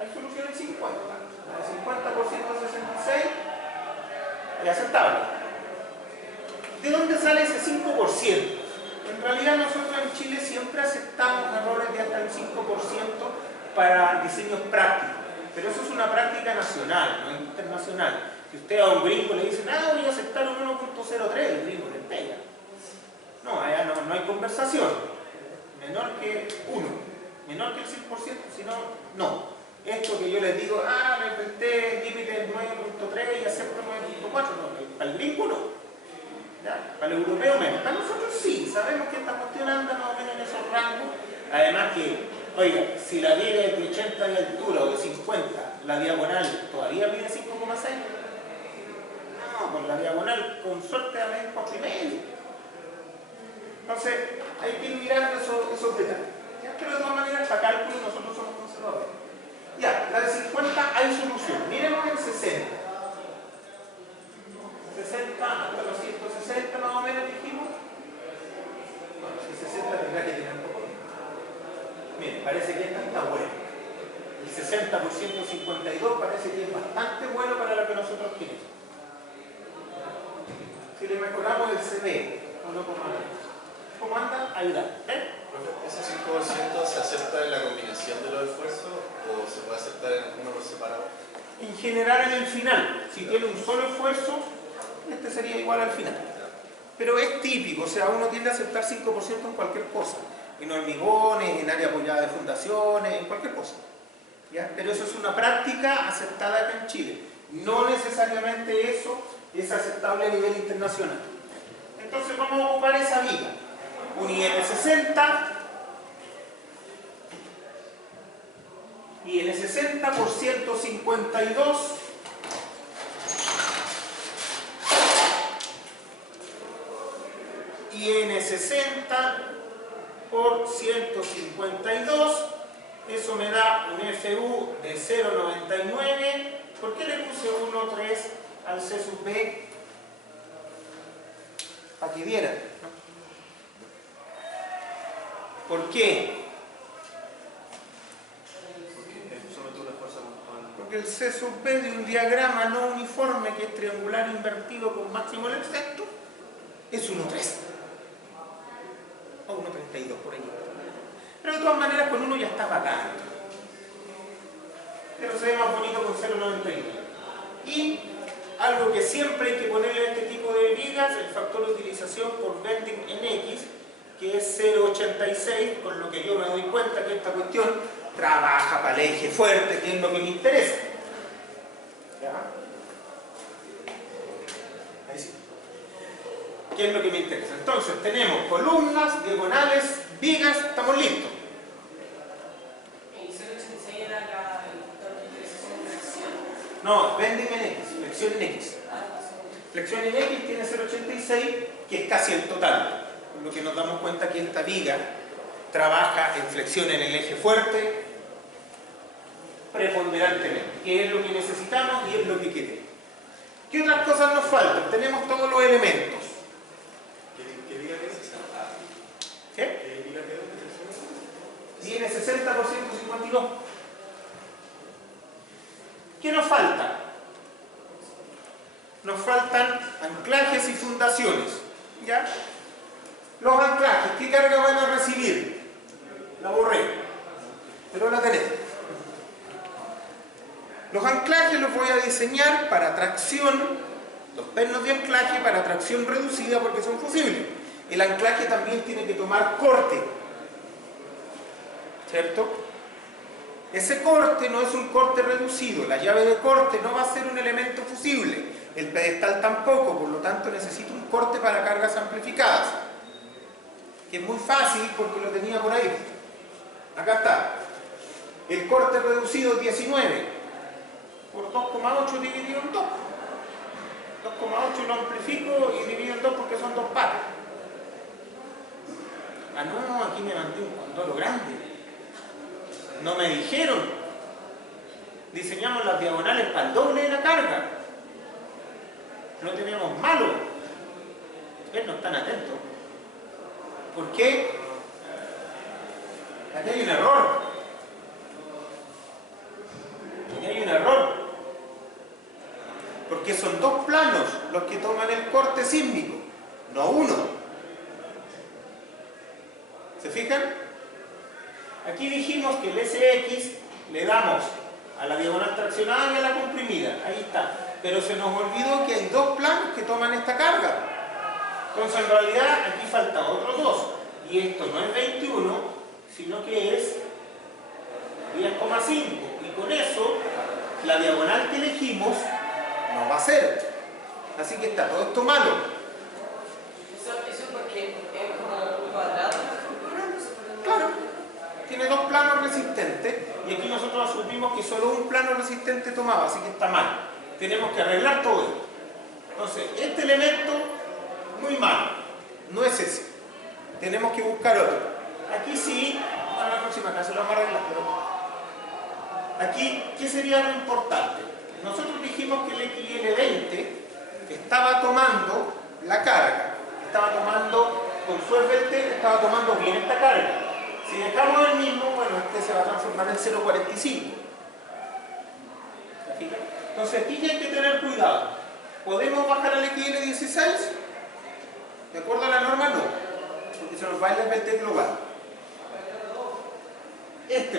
Hay solución en 50. La de 50 por 166 es aceptable. ¿De dónde sale ese 5%? En realidad nosotros en Chile siempre aceptamos errores de hasta el 5% para diseños prácticos. Pero eso es una práctica nacional, no internacional. Si usted a un gringo le dice, no, voy a aceptar un 1.03, el gringo le pega. No, allá no hay conversación. Menor que 1, menor que el 100%, si no, no. Esto que yo les digo, me inventé el límite del 9.3 y acepto 9.4, no, para el gringo no. ¿Ya? Para el europeo menos. Para nosotros sí, sabemos que esta cuestión anda más o menos en esos rangos. Además que, oiga, si la viga es de 80 de altura o de 50, la diagonal todavía mide 5,6. No, pues la diagonal con suerte a medir 4,5. Entonces, hay que ir mirando esos detalles. ¿Ya? Pero de todas maneras, para cálculo nosotros somos conservadores. Ya, la de 50 hay solución. Miremos en 60. 60 hasta los 160 más o menos dijimos. Bueno, si 60 tendrá que tener un poco más. Miren, parece que esta está buena. El 60 por 152 parece que es bastante bueno para lo que nosotros queremos. Si le mejoramos el CD, 1,9. ¿Cómo anda? Ayudar. ¿Ese 5% se acepta en la combinación de los esfuerzos o se puede aceptar en uno por separado? En general en el final. Si tiene un solo esfuerzo, este sería igual al final. Pero es típico, o sea, uno tiende a aceptar 5% en cualquier cosa. En hormigones, en área apoyada de fundaciones, en cualquier cosa. ¿Ya? Pero eso es una práctica aceptada acá en Chile. No necesariamente eso es aceptable a nivel internacional. Entonces vamos a ocupar esa viga. Un IN60 y IN60 por 152 IN60 por 152, eso me da un FU de 0,99. ¿Por qué le puse 1,3 al C sub B? Para que vieran. ¿Por qué? Porque el C sub B de un diagrama no uniforme que es triangular invertido con máximo del centro es 1,3 o 1,32 por ahí. Pero de todas maneras con 1 ya está bacán. Pero se ve más bonito con 0,91. Y algo que siempre hay que ponerle a este tipo de vigas, el factor de utilización por bending en X, que es 0,86, con lo que yo me doy cuenta que esta cuestión trabaja para el eje fuerte, que es lo que me interesa. ¿Ya? Ahí sí. ¿Qué es lo que me interesa? Entonces tenemos columnas, diagonales, vigas, estamos listos. ¿Y 0,86 era el factor de utilización de flexión? No, bending en X, flexión en X. Flexión en X tiene 0,86, que es casi el total. Por lo que nos damos cuenta que esta viga trabaja en flexión en el eje fuerte preponderantemente, que es lo que necesitamos y es lo que queremos. ¿Qué otras cosas nos faltan? Tenemos todos los elementos. ¿Qué viga que es esa? ¿Qué? ¿Qué viga que es? Viene 60 por 152. ¿Qué nos falta? Nos faltan anclajes y fundaciones. ¿Ya? Los anclajes. anclajes los voy a diseñar para tracción, los pernos de anclaje para tracción reducida porque son fusibles. El anclaje también tiene que tomar corte, ¿cierto? Ese corte no es un corte reducido, la llave de corte no va a ser un elemento fusible, el pedestal tampoco, por lo tanto necesito un corte para cargas amplificadas, que es muy fácil porque lo tenía por ahí. Acá está. El corte reducido es 19 por 2,8 dividido en 2. 2,8 lo amplifico y divido en 2 porque son dos pares. Ah, no, aquí me mandé un condoro grande. No me dijeron. Diseñamos las diagonales para el doble de la carga. No teníamos malo. Ustedes no están atentos. ¿Por qué? Aquí hay un error. Aquí hay un error. Porque son dos planos los que toman el corte sísmico, no uno. ¿Se fijan? Aquí dijimos que el SX le damos a la diagonal traccionada y a la comprimida. Ahí está. Pero se nos olvidó que hay dos planos que toman esta carga. Entonces en realidad aquí faltan otros dos. Y esto no es 21, sino que es 10,5. Y con eso, la diagonal que elegimos no va a ser. Así que está todo esto malo. Eso porque es como un cuadrado. Claro, tiene dos planos resistentes y aquí nosotros asumimos que solo un plano resistente tomaba, así que está mal. Tenemos que arreglar todo esto. Entonces, este elemento, muy malo, no es ese. Tenemos que buscar otro. Aquí sí, para la próxima clase lo vamos a arreglar, pero aquí, ¿qué sería lo importante? Nosotros dijimos que el XL20 estaba tomando la carga, estaba tomando, con su FLT, estaba tomando bien esta carga. Si dejamos el mismo, bueno, este se va a transformar en 0,45. Entonces aquí ya hay que tener cuidado. ¿Podemos bajar al XL16? ¿De acuerdo a la norma? No, porque se nos va el FLT global.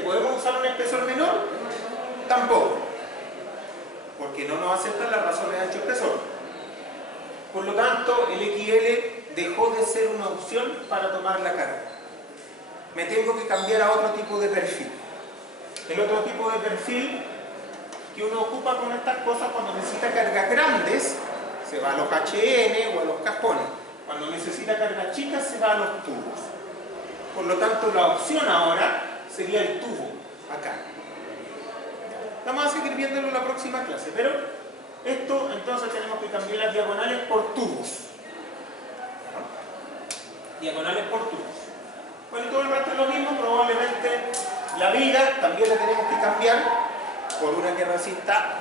¿Podemos usar un espesor menor? Tampoco, porque no nos aceptan las razones de ancho espesor. Por lo tanto, el XL dejó de ser una opción para tomar la carga. Me tengo que cambiar a otro tipo de perfil. El otro tipo de perfil que uno ocupa con estas cosas cuando necesita cargas grandes, se va a los HN o a los cajones. Cuando necesita cargas chicas, se va a los tubos. Por lo tanto, la opción ahora sería el tubo, acá. Vamos a seguir viéndolo en la próxima clase, pero esto entonces tenemos que cambiar las diagonales por tubos. Diagonales por tubos. Bueno, todo el resto es lo mismo, probablemente la viga también la tenemos que cambiar por una que resista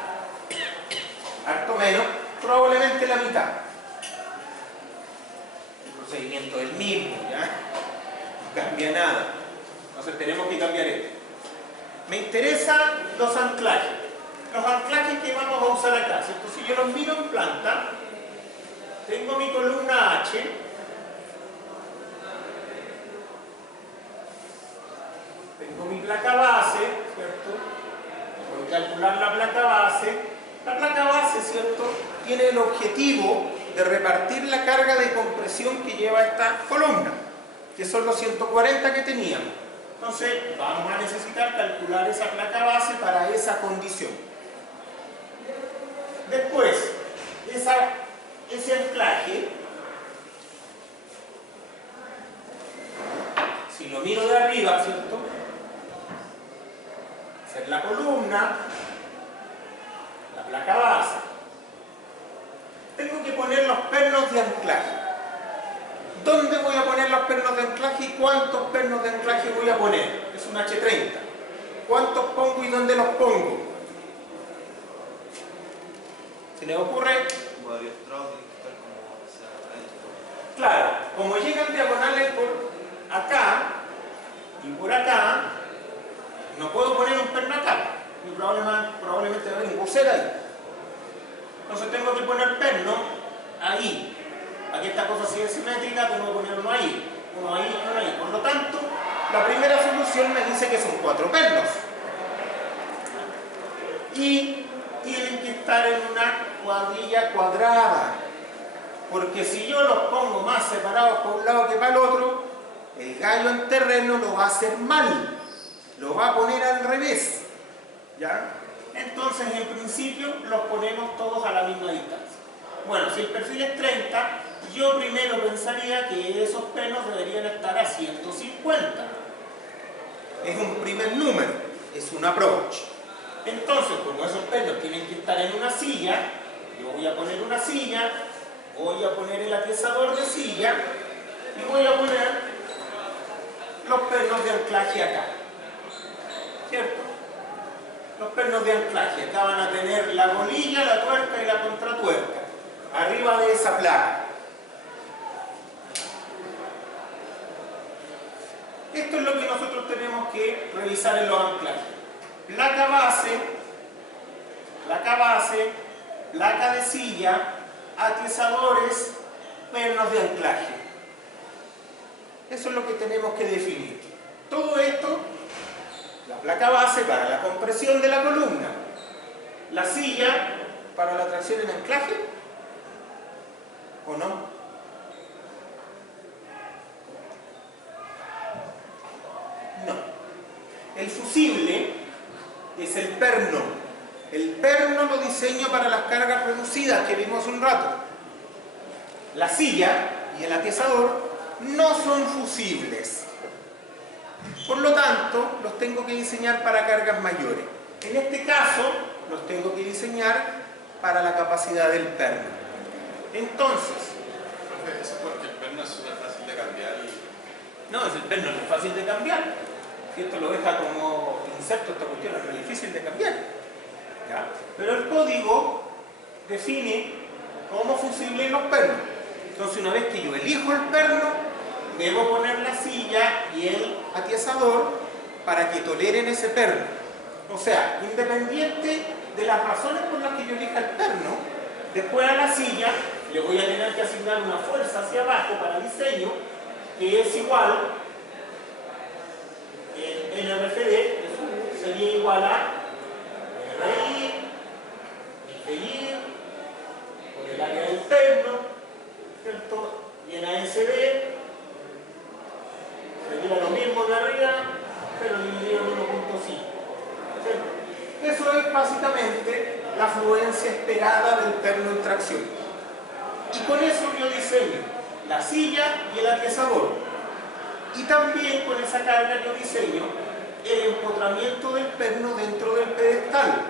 harto menos, probablemente la mitad. El procedimiento es el mismo, ¿ya? No cambia nada. Entonces tenemos que cambiar esto. Me interesan los anclajes. Los anclajes que vamos a usar acá, ¿cierto? Si yo los miro en planta, tengo mi columna H, tengo mi placa base, ¿cierto? Voy a calcular la placa base. La placa base, ¿cierto?, tiene el objetivo de repartir la carga de compresión que lleva esta columna, que son los 140 que teníamos. Entonces, vamos a necesitar calcular esa placa base para esa condición. Después, ese anclaje, si lo miro de arriba, ¿cierto?, hacer la columna, la placa base. Tengo que poner los pernos de anclaje. ¿Dónde voy a poner los pernos de anclaje y cuántos pernos de anclaje voy a poner? Es un H30. ¿Cuántos pongo y dónde los pongo? ¿Se les ocurre? Claro, como llegan diagonales por acá y por acá, no puedo poner un perno acá. Y probablemente va a haber un bucero ahí. Entonces tengo que poner perno ahí. Aquí esta cosa sigue simétrica, tengo que poner uno ahí, uno ahí y uno ahí. Por lo tanto, la primera solución me dice que son 4 pernos. Y estar en una cuadrilla cuadrada, porque si yo los pongo más separados por un lado que para el otro, el gallo en terreno lo va a hacer mal, lo va a poner al revés, ¿ya? Entonces, en principio, los ponemos todos a la misma distancia. Bueno, si el perfil es 30, yo primero pensaría que esos pernos deberían estar a 150. Es un primer número, es un approach. Entonces, como esos pernos tienen que estar en una silla, yo voy a poner una silla, voy a poner el atezador de silla y voy a poner los pernos de anclaje acá. ¿Cierto? Los pernos de anclaje. Acá van a tener la bolilla, la tuerca y la contratuerca. Arriba de esa placa. Esto es lo que nosotros tenemos que revisar en los anclajes. Placa base, placa de silla, atezadores, pernos de anclaje. Eso es lo que tenemos que definir. Todo esto, la placa base para la compresión de la columna, la silla para la tracción en anclaje, ¿o no? No. El fusible es el perno. El perno lo diseño para las cargas reducidas que vimos un rato. La silla y el atezador no son fusibles. Por lo tanto, los tengo que diseñar para cargas mayores. En este caso, los tengo que diseñar para la capacidad del perno. Entonces... Profe, eso es porque el perno es súper fácil de cambiar y... No, el perno no es fácil de cambiar. Si esto lo deja como inserto, esta cuestión es muy difícil de cambiar. ¿Ya? Pero el código define cómo fusibles los pernos. Entonces, una vez que yo elijo el perno, debo poner la silla y el atezador para que toleren ese perno. O sea, independiente de las razones por las que yo elija el perno, después a la silla le voy a tener que asignar una fuerza hacia abajo para diseño, que es igual, el RFD sería igual a RI, FI, por el área del perno, ¿cierto? Y en ASB sería lo mismo de arriba, pero dividido en 1.5. Eso es básicamente la fluencia esperada del perno en tracción. Y con eso yo diseño la silla y el atezador. Y también con esa carga yo diseño el empotramiento del perno dentro del pedestal,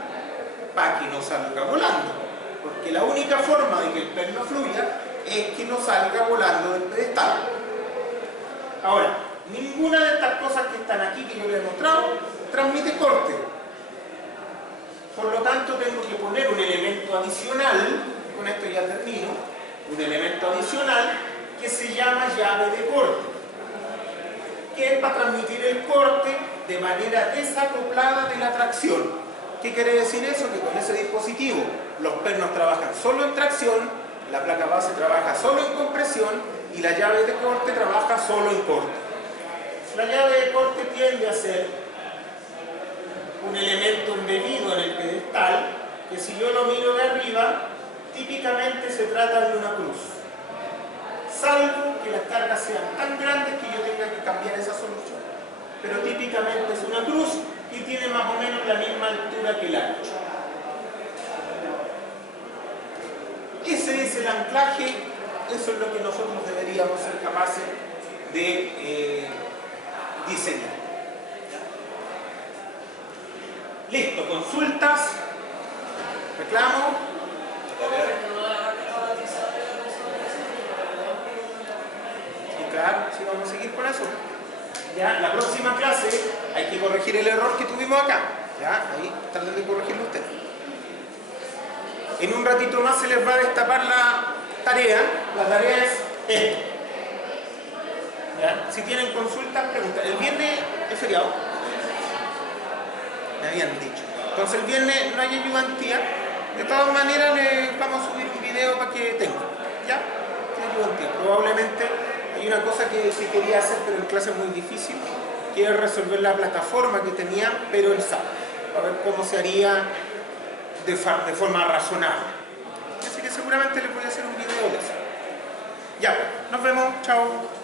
para que no salga volando. Porque la única forma de que el perno fluya es que no salga volando del pedestal. Ahora, ninguna de estas cosas que están aquí que yo les he mostrado transmite corte. Por lo tanto, tengo que poner un elemento adicional, con esto ya termino, un elemento adicional que se llama llave de corte, que es para transmitir el corte de manera desacoplada de la tracción. ¿Qué quiere decir eso? Que con ese dispositivo los pernos trabajan solo en tracción, la placa base trabaja solo en compresión y la llave de corte trabaja solo en corte. La llave de corte tiende a ser un elemento embebido en el pedestal que, si yo lo miro de arriba, típicamente se trata de una cruz, salvo que las cargas sean tan grandes que yo tenga que cambiar esa solución. Pero típicamente es una cruz y tiene más o menos la misma altura que el ancho. Ese es el anclaje, eso es lo que nosotros deberíamos ser capaces de diseñar. Listo, consultas, reclamo. Y claro, sí, vamos a seguir con eso. Ya, la próxima clase hay que corregir el error que tuvimos acá. Ya, ahí traten de corregirlo ustedes. En un ratito más se les va a destapar la tarea. La tarea es esto. ¿Ya? Si tienen consultas, preguntas. El viernes es feriado. Me habían dicho. Entonces el viernes no hay ayudantía. De todas maneras les vamos a subir un video para que tengan. ¿Ya? Tiene ayudantía. Probablemente hay una cosa que quería hacer, pero en clase es muy difícil, que es resolver la plataforma que tenían, pero el sábado. A ver cómo se haría de forma razonable. Así que seguramente les voy a hacer un video de eso. Ya, nos vemos, chao.